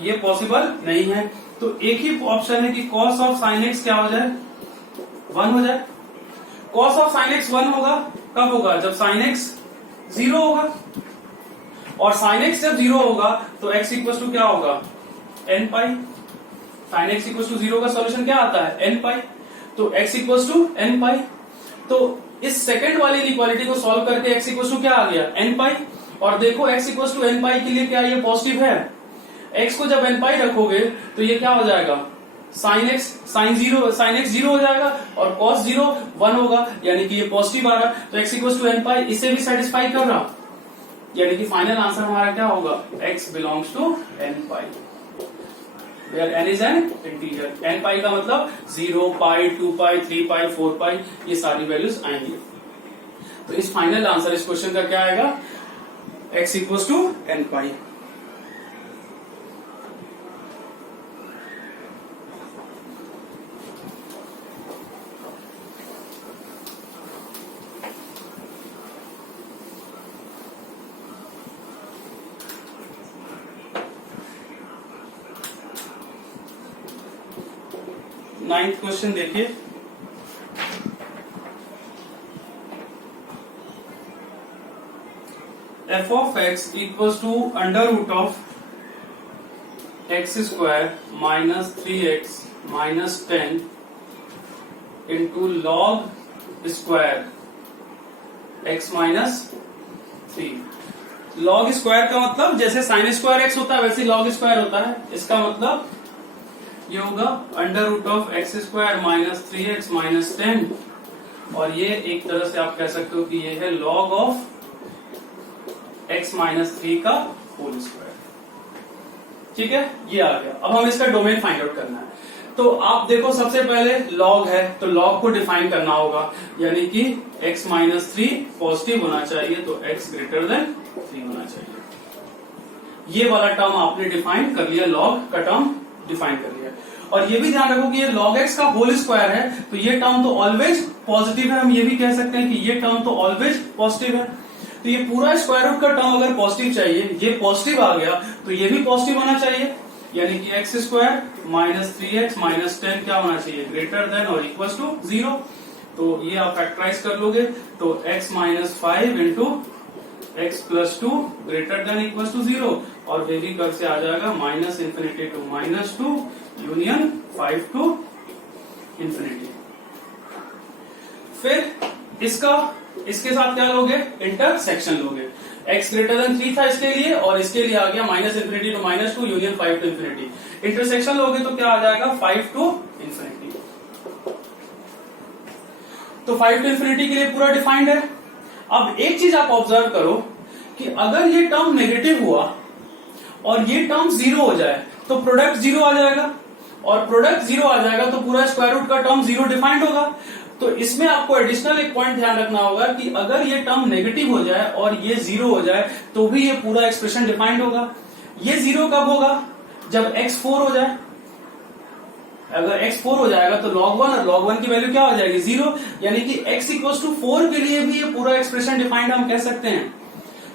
ये पॉसिबल नहीं है। तो एक ही ऑप्शन है कि cos of sin x क्या हो जाए, 1 हो जाए। cos of sin x 1 होगा, कब होगा, जब sin x 0 होगा, और sin x जब 0 होगा तो x इक्वल टू क्या होगा, n pi. sin x equal to 0 का सॉल्यूशन क्या आता है, n पाई, तो x इक्वल टू n पाई। तो इस सेकंड वाली इक्वालिटी को सॉल्व करके x इक्वल टू क्या आ गया, n पाई। और देखो x इक्वल टू n पाई के लिए क्या ये पॉजिटिव है, x को जब n पाई रखोगे तो ये क्या हो जाएगा, sin x sin x 0 हो जाएगा और cos 0 1 होगा, यानी कि ये पॉजिटिव आ रहा है। तो x इक्वल टू n पाई इसे भी सेटिस्फाई कर रहा, यानी कि फाइनल आंसर हमारा क्या होगा, x belongs to n pi. Where n is an integer. n pi का मतलब 0 पाई 2 पाई 3 पाई 4 पाई ये सारी वैल्यूज आएंगी। तो इस फाइनल आंसर इस क्वेश्चन का क्या आएगा, x equal to n pi. Ninth question देखिए, f of x equals to under root of x square minus 3x minus 10 into log square x minus 3। Log square का मतलब जैसे साइन स्क्वायर x होता है वैसे लॉग स्क्वायर होता है। इसका मतलब ये होगा under root of x square minus 3x minus 10, और ये एक तरह से आप कह सकते हो कि ये है लॉग ऑफ x माइनस 3 का होल स्क्वायर। ठीक है, ये आ गया। अब हम इसका डोमेन फाइंड आउट करना है। तो आप देखो सबसे पहले लॉग है तो लॉग को डिफाइन करना होगा, यानी कि x माइनस 3 पॉजिटिव होना चाहिए तो x ग्रेटर देन 3 होना चाहिए। ये वाला टर्म आपने डिफाइन कर लिया, लॉग का टर्म डिफाइन कर लिया। और ये भी ध्यान रखो कि ये log x का होल स्क्वायर है तो ये टर्म तो ऑलवेज पॉजिटिव है। हम ये भी कह सकते हैं कि ये टर्म तो ऑलवेज पॉजिटिव है। तो ये पूरा स्क्वायर रूट का टर्म अगर पॉजिटिव चाहिए, ये पॉजिटिव आ गया तो ये भी पॉजिटिव होना चाहिए, यानी कि x square minus 3x minus 10 क्या होना चाहिए, ग्रेटर देन और इक्वल टू 0। तो ये आप फैक्टराइज कर लोगे तो x minus 5 into x plus 2 greater than equal to 0, और वे भी कर से आ जाएगा minus infinity to minus 2 union 5 to infinity. फिर इसके साथ क्या लोगे, इंटरसेक्शन लोगे। x ग्रेटर देन 3 था इसके लिए, और इसके लिए आ गया minus infinity to minus 2 union 5 to infinity. Intersection लोगे तो क्या आ जाएगा 5 टू इंफिनिटी। तो 5 टू इंफिनिटी के लिए पूरा डिफाइंड है। अब एक चीज आप ऑब्जर्व करो कि अगर ये टर्म नेगेटिव हुआ और ये टर्म 0 हो जाए तो प्रोडक्ट 0 आ जाएगा, और प्रोडक्ट 0 आ जाएगा तो पूरा स्क्वायर रूट का टर्म 0 डिफाइंड होगा। तो इसमें आपको एडिशनल एक पॉइंट ध्यान रखना होगा कि अगर ये टर्म नेगेटिव हो जाए और ये 0 हो जाए तो भी ये पूरा एक्सप्रेशन डिफाइंड होगा। ये 0 कब होगा, जब x 4 हो जाए। अगर x 4 हो जाएगा तो log 1 और log 1 की वैल्यू क्या हो जाएगी 0, यानी कि x इक्वल टू 4 के लिए भी ये पूरा एक्सप्रेशन डिफाइंड हम कह सकते हैं।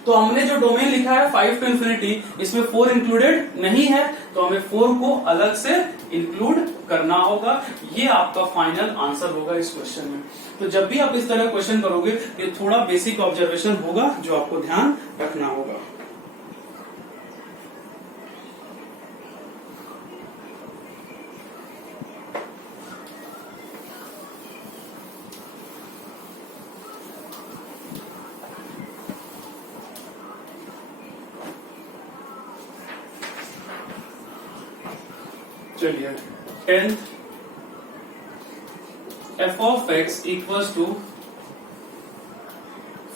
तो हमने जो डोमेन लिखा है 5 टू इंफिनिटी, इसमें 4 इंक्लूडेड नहीं है, तो हमें 4 को अलग से इंक्लूड करना होगा। ये आपका फाइनल आंसर होगा इस क्वेश्चन में। तो जब भी आप इस तरह क्वेश्चन करोगे ये थोड़ा बेसिक ऑब्जर्वेशन होगा जो आपको ध्यान रखना होगा। चलिए 10th, f of x equals to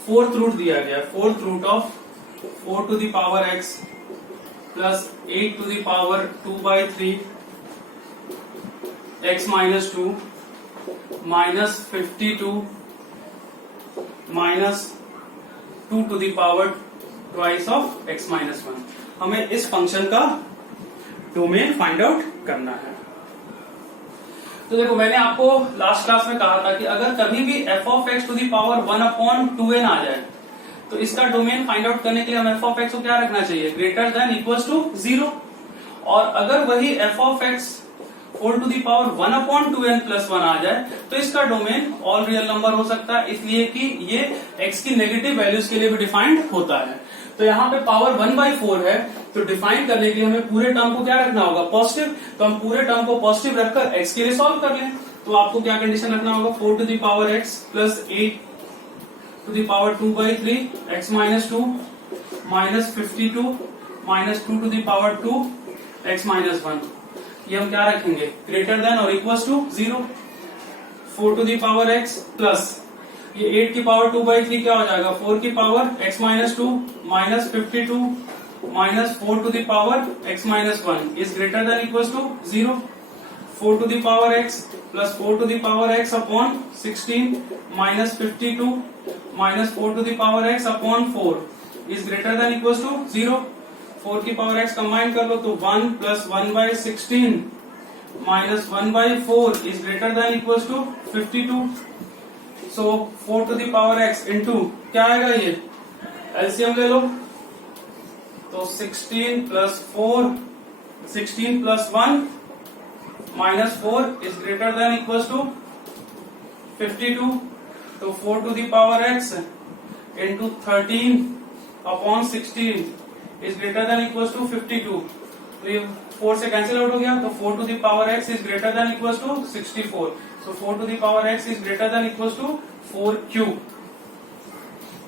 fourth root दिया गया, fourth root of 4 to the power x plus 8 to the power 2/3 x minus 2 minus 52 minus 2 to the power twice of x minus 1। हमें इस फंक्शन का domain find out करना है। तो देखो मैंने आपको लास्ट क्लास में कहा था कि अगर कभी भी f of x to the power 1/2n आ जाए तो इसका डोमेन फाइंड आउट करने के लिए हम f ऑफ x को क्या रखना चाहिए, ग्रेटर देन इक्वल्स टू 0। और अगर वही f of x 4 to the power 1/2n plus 1 आ जाए तो इसका डोमेन ऑल रियल नंबर हो सकता है, इसलिए कि ये x की नेगेटिव वैल्यूज के लिए भी डिफाइंड होता है। तो यहाँ पे पावर 1/4 है, तो डिफाइन करने के लिए हमें पूरे टर्म को क्या रखना होगा, पॉजिटिव। तो हम पूरे टर्म को पॉजिटिव रखकर x के लिए सॉल्व कर लें। तो आपको क्या कंडीशन रखना होगा, 4 to the power x plus 8 to the power 2/3 x minus 2 minus 52 minus 2 to the power 2 x minus 1। ये हम क्या रखेंगे, ग्रेटर देन और equal to 0। 4 to the power x plus ये 8 की पावर 2/3 क्या हो जाएगा, 4 की power x minus 2 minus 52 minus 4 to the power x minus 1 is greater than equals to 0. 4 to the power x plus 4 to the power x upon 16 minus 52 minus 4 to the power x upon 4 is greater than equals to 0. 4 की power x combine कर लो तो 1 plus 1 by 16 minus 1 by 4 is greater than equals to 52. So 4 to the power x into क्या आएगा ये LCM ले लो तो 16 plus 4 16 plus 1 minus 4 is greater than equals to 52. तो 4 to the power x into 13 upon 16 is greater than equals to 52. तो ये 4 से cancel out हो गया तो 4 to the power x is greater than equals to 64. So 4 to the power x is greater than equals to 4 cube.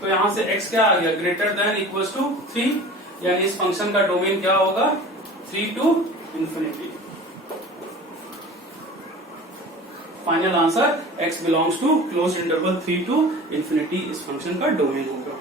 तो यहां से x क्या आ गया ग्रेटर देन इक्वल्स टू 3 यानी इस फंक्शन का डोमेन क्या होगा 3 to infinity. Final answer x belongs to close interval 3 to infinity इस फंक्शन का डोमेन होगा.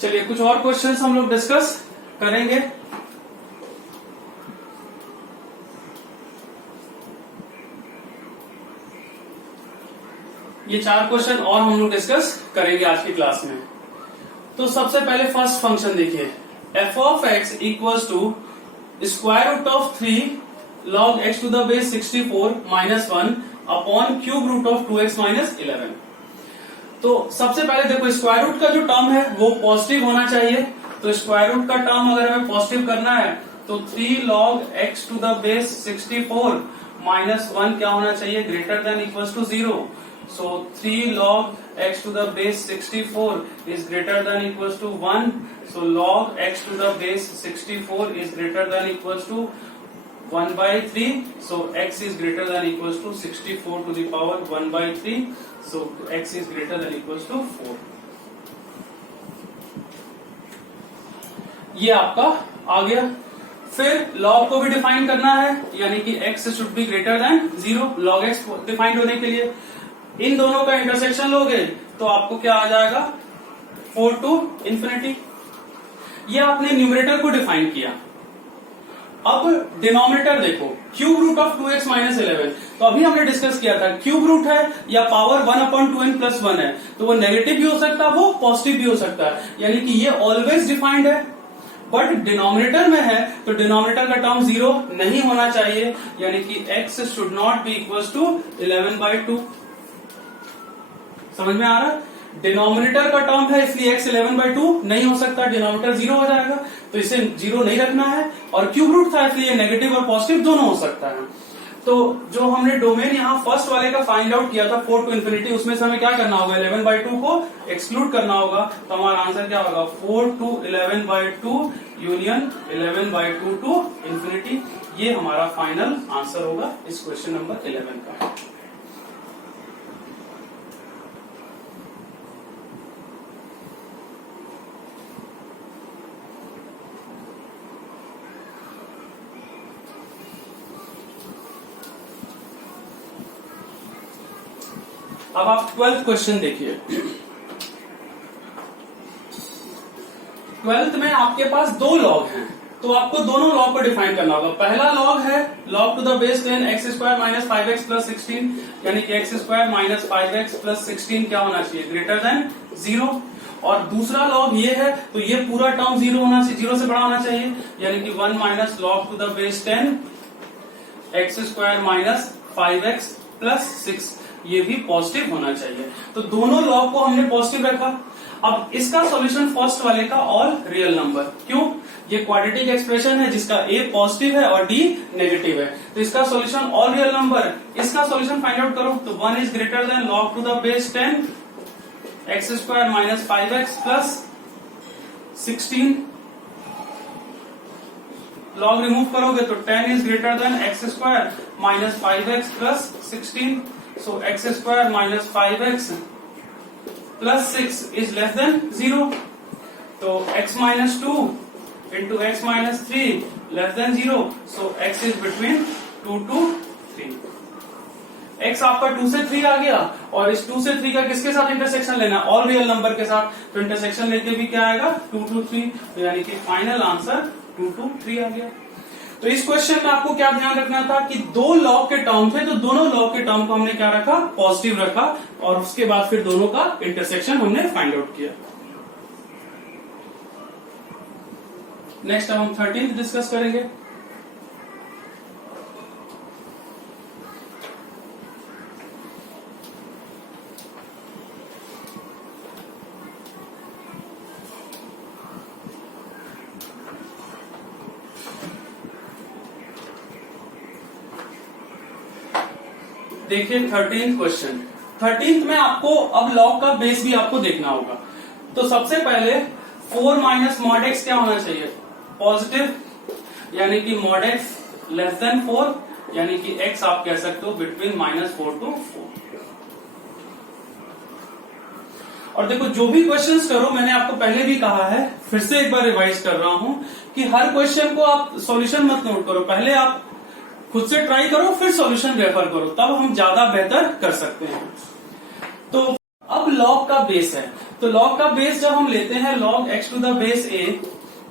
चलिए कुछ और क्वेश्चंस हम लोग डिस्कस करेंगे. ये 4 क्वेश्चन और हम लोग डिस्कस करेंगे आज की क्लास में. तो सबसे पहले फर्स्ट फंक्शन देखिए f of x equals to square root of 3 log x to the base 64 minus 1 upon cube root of 2x minus 11. तो सबसे पहले देखो स्क्वायर रूट का जो टर्म है वो पॉजिटिव होना चाहिए. तो स्क्वायर रूट का टर्म अगर हमें पॉजिटिव करना है तो 3 log x to the base 64 minus 1 क्या होना चाहिए greater than equals to 0. So 3 log x to the base 64 is greater than equals to 1. So log x to the base 64 is greater than equals to 1 by 3. So x is greater than equals to 64 to the power 1 by 3. So x is greater than equals to 4. ये आपका आ गया. फिर log को भी define करना है यानी कि x should be greater than 0. log x define होने के लिए इन दोनों का इंटरसेक्शन लोगे तो आपको क्या आ जाएगा 4 to infinity. ये आपने न्यूमरेटर को डिफाइन किया. अब डिनोमिनेटर देखो cube root of 2x minus 11. तो अभी हमने डिस्कस किया था क्यूब रूट है या पावर 1/2n प्लस 1 है तो वो नेगेटिव भी हो सकता है वो पॉजिटिव भी हो सकता है यानी कि ये ऑलवेज डिफाइंड है. बट डिनोमिनेटर में है तो डिनोमिनेटर का टर्म 0 नहीं होना चाहिए यानी कि x should not be equals to 11/2. समझ में आ रहा है. डिनोमिनेटर का टर्म है इसलिए x 11/2 नहीं हो सकता. डिनोमिनेटर 0 हो जाएगा तो इसे 0 नहीं रखना है. और क्यूब रूट था इसलिए नेगेटिव और पॉजिटिव दोनों हो सकता है. तो जो हमने डोमेन यहाँ फर्स्ट वाले का फाइंड आउट किया था 4 to infinity उसमें से हमें क्या करना होगा 11/2 को एक्सक्लूड करना होगा. तो हमारा आंसर क्या होगा 4 to 11/2 यूनियन 11/2 to infinity. ये हमारा फाइनल आंसर होगा इस क्वेश्चन नंबर 11 का. अब आप 12th क्वेश्चन देखिए. 12th में आपके पास 2 लॉग हैं तो आपको दोनों लॉग को डिफाइन करना होगा. पहला लॉग है log to the base 10 x square minus 5x plus 16 यानी कि x square minus 5x plus 16 क्या होना चाहिए ग्रेटर देन 0. और दूसरा लॉग ये है तो ये पूरा टर्म 0 होना चाहिए 0 से बड़ा होना चाहिए यानी कि 1 minus log to the base 10 x square minus 5x plus 6 ये भी पॉजिटिव होना चाहिए. तो दोनों लॉग को हमने पॉजिटिव रखा. अब इसका सॉल्यूशन फर्स्ट वाले का ऑल रियल नंबर. क्यों ये क्वाड्रेटिक एक्सप्रेशन है जिसका a पॉजिटिव है और d नेगेटिव है तो इसका सॉल्यूशन ऑल रियल नंबर. इसका सॉल्यूशन फाइंड आउट करो तो 1 is greater than log to the base 10 x square minus 5x plus 16 log remove करोगे तो 10 is greater than x square minus 5x plus 16, so x square minus 5x plus 6 is less than 0, तो x minus 2 into x minus 3 less than 0, so x is between 2 to 3। x आपका 2 से 3 आ गया और इस 2 से 3 का किसके साथ इंटरसेक्शन लेना, ऑल रियल नंबर के साथ, तो इंटरसेक्शन लेके भी क्या आएगा 2 to 3, तो यानी कि फाइनल आंसर 2 to 3 आ गया। तो इस क्वेश्चन में आपको क्या ध्यान रखना था कि दो लॉग के टर्म थे, तो दोनों लॉग के टर्म को हमने क्या रखा, पॉजिटिव रखा, और उसके बाद फिर दोनों का इंटरसेक्शन हमने फाइंड आउट किया। नेक्स्ट अब हम 13th डिस्कस करेंगे। देखिए 13th क्वेश्चन। 13th में आपको अब लॉग का बेस भी आपको देखना होगा। तो सबसे पहले 4 माइनस मॉड एक्स क्या होना चाहिए, पॉजिटिव, यानी कि मॉड एक्स लेस देन 4, यानी कि एक्स आप कह सकते हो बिटवीन -4 to 4। और देखो जो भी क्वेश्चंस करो, मैंने आपको पहले भी कहा है, फिर से एक बार रिवाइज कर रहा हूं कि हर क्वेश्चन को आप सॉल्यूशन मत नोट करो, पहले आप खुद से ट्राई करो, फिर सॉल्यूशन रेफर करो, तब हम ज्यादा बेहतर कर सकते हैं। तो अब लॉग का बेस है, तो लॉग का बेस जब हम लेते हैं log x to the base a,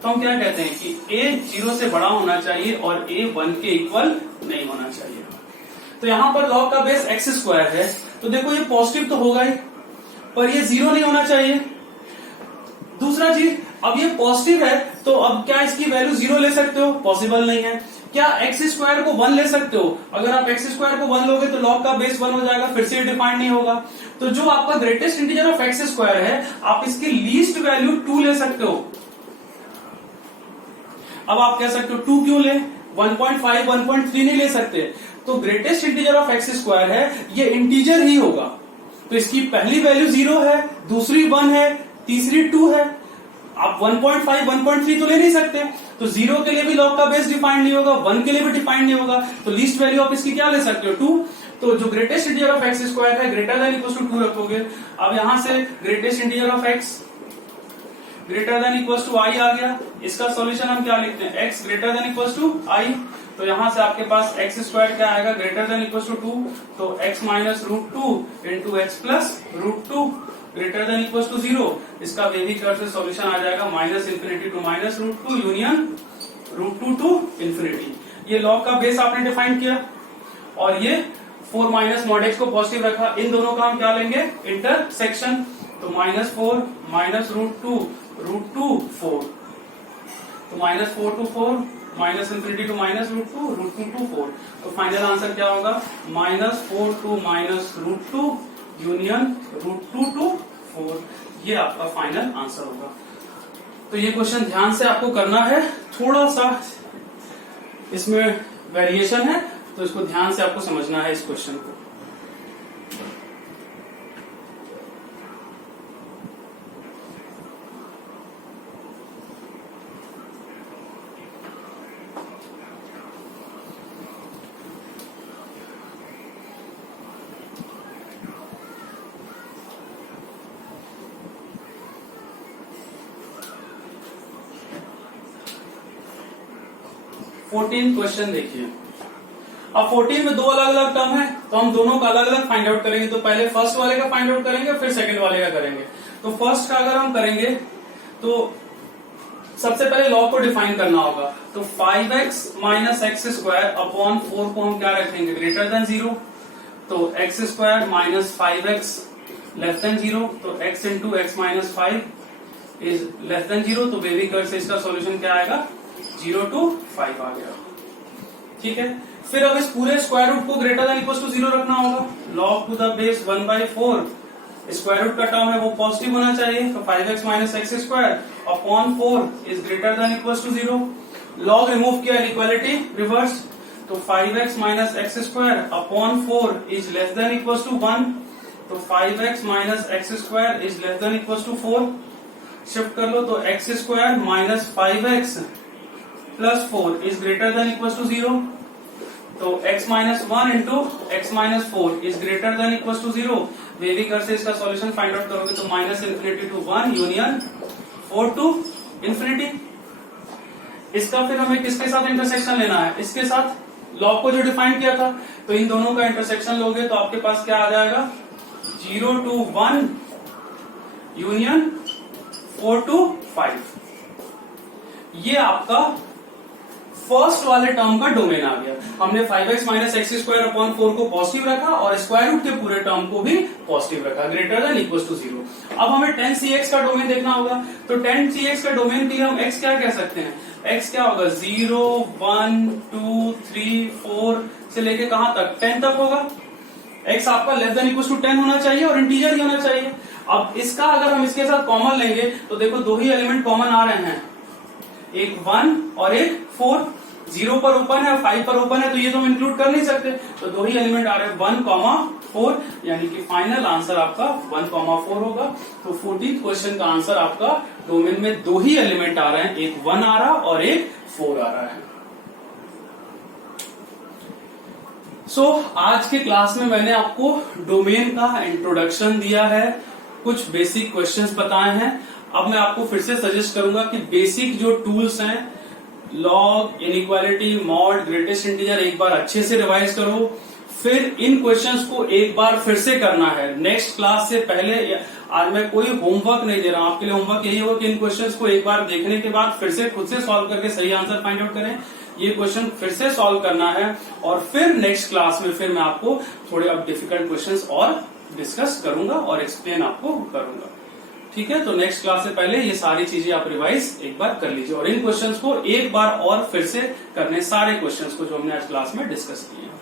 तो हम क्या कहते हैं कि a 0 से बड़ा होना चाहिए और a 1 के इक्वल नहीं होना चाहिए। तो यहां पर log का बेस x स्क्वायर है, तो देखो ये पॉजिटिव तो होगा ही, पर ये 0 नहीं होना चाहिए। दूसरा चीज, अब ये पॉजिटिव है, तो अब क्या इसकी वैल्यू 0 ले सकते हो, पॉसिबल नहीं है। क्या एक्स स्क्वायर को 1 ले सकते हो, अगर आप एक्स स्क्वायर को 1 लोगे तो लॉग का बेस 1 हो जाएगा, फिर से डिफाइंड नहीं होगा। तो जो आपका greatest integer of x square है, आप इसकी लीस्ट वैल्यू 2 ले सकते हो। अब आप कह सकते हो 2 क्यों ले, 1.5 1.3 नहीं ले सकते, तो greatest integer of x square है, ये इंटीजर ही होगा, तो इसकी पहली वैल्यू 0 है, दूसरी 1 है, तीसरी 2 है। आप 1.5 1.3 तो ले नहीं सकते, तो 0 के लिए भी लॉग का बेस डिफाइंड नहीं होगा, 1 के लिए भी डिफाइंड नहीं होगा, तो लीस्ट वैल्यू आप इसकी क्या ले सकते हो, 2। तो जो greatest integer of x square है ग्रेटर देन इक्वल टू 2 रखोगे। अब यहां से greatest integer of x greater than equal to I आ गया, इसका सॉल्यूशन हम क्या लिखते हैं, x greater than equal to I, तो यहां से आपके पास एक्स स्क्वायर क्या आएगा, ग्रेटर देन इक्वल टू 2, तो x minus √2 into x plus √2 greater than equal to 0, इसका वेवी कर्व से सॉल्यूशन आ जाएगा -∞ टू -√2 यूनियन √2 टू इंफिनिटी। ये लॉग का बेस आपने डिफाइन किया, और ये 4 माइनस मॉड एक्स को पॉजिटिव रखा, इन दोनों का हम क्या लेंगे, इंटरसेक्शन, तो -4 माइनस √2 √2 4, तो -4 to 4 -∞ टू -√2 √2 to 4, तो फाइनल आंसर क्या होगा, -4 to -√2 यूनियन √2 to 4, ये आपका फाइनल आंसर होगा। तो ये क्वेश्चन ध्यान से आपको करना है, थोड़ा सा इसमें वेरिएशन है, तो इसको ध्यान से आपको समझना है इस क्वेश्चन को। फोर्टीन क्वेश्चन देखिए। अब 14 में दो अलग अलग टर्म है, तो हम दोनों का अलग अलग फाइंड आउट करेंगे। तो पहले फर्स्ट वाले का फाइंड आउट करेंगे, फिर सेकंड वाले का करेंगे। तो फर्स्ट का अगर हम करेंगे तो सबसे पहले लॉग को डिफाइन करना होगा। तो 5x minus x square upon 4 को हम क्या रखेंगे, ग्रेटर देन 0। तो x square minus 5x less than 0, तो x into x minus 5 is less than 0। तो बेबी कर्व से इसका सॉल्यूशन क्या आएगा, 0 to 5 आ गया। ठीक है, फिर अब इस पूरे स्क्वायर रूट को ग्रेटर देन इक्वल टू 0 रखना होगा। log to the base 1/4 square root का टर्म है वो पॉजिटिव होना चाहिए। तो 5x minus x square upon 4 is greater than equal to 0। log remove किया, इक्वालिटी रिवर्स। तो 5x minus x square upon 4 is less than equal to 1। तो 5x minus x square is less than equal to 4। Shift कर लो, तो x square minus 5x plus 4 is greater than equal to 0। तो x minus 1 into x minus 4 is greater than equal to 0। Wavy curve से इसका solution find out करोगे तो minus infinity to 1 union 4 to infinity. इसका फिर हमें किसके साथ इंटरसेक्शन लेना है, इसके साथ लॉग को जो डिफाइन किया था, तो इन दोनों का इंटरसेक्शन लोगे तो आपके पास क्या आ जाएगा 0 टू 1 यूनियन 4 टू 5। ये आपका फर्स्ट वाले टर्म का डोमेन आ गया। हमने 5x minus x square upon 4 को पॉजिटिव रखा और स्क्वायर रूट के पूरे टर्म को भी पॉजिटिव रखा, ग्रेटर देन इक्वल टू 0। अब हमें tan cx का डोमेन देखना होगा, तो tan cx का डोमेन के लिए हम x क्या कह सकते हैं, x क्या होगा 0 1 2 3 4 से लेके कहां तक 10 तक होगा। x आपका लेस देन इक्वल टू 10 होना चाहिए और इंटीजर ही होना चाहिए। अब इसका अगर हम इसके साथ कॉमन लेंगे तो देखो दो ही एलिमेंट कॉमन आ रहे हैं, एक 1 और एक 4। 0 पर ओपन है और 5 पर ओपन है, तो ये तो हम इंक्लूड कर नहीं सकते, तो दो ही एलिमेंट आ रहे हैं 1,4, यानी कि फाइनल आंसर आपका 1,4 होगा। तो 14th क्वेश्चन का आंसर आपका डोमेन में दो ही एलिमेंट आ रहे हैं, एक 1 आ रहा और एक 4 आ रहा है। आज के क्लास में मैंने आपको डोमेन का इंट्रोडक्शन दिया है, कुछ बेसिक क्वेश्चंस बताए हैं। अब मैं आपको फिर से सजेस्ट करूंगा कि बेसिक जो टूल्स हैं log, inequality, mod, greatest integer एक बार अच्छे से रिवाइज करो। फिर इन क्वेश्चंस को एक बार फिर से करना है नेक्स्ट क्लास से पहले। आज मैं कोई होमवर्क नहीं दे रहा हूं, आपके लिए होमवर्क यही होगा कि इन क्वेश्चंस को एक बार देखने के बाद फिर से खुद से सॉल्व करके सही आंसर फाइंड आउट करें। ये क्वेश्चन फिर से सॉल्व करना है और फिर नेक्स्ट क्लास में फिर मैं आपको थोड़े अब डिफिकल्ट क्वेश्चंस और डिस्कस करूंगा और एक्सप्लेन आपको करूंगा। ठीक है, तो नेक्स्ट क्लास से पहले ये सारी चीजें आप रिवाइज एक बार कर लीजिए और इन क्वेश्चंस को एक बार और फिर से करने, सारे क्वेश्चंस को जो हमने आज क्लास में डिस्कस किए हैं।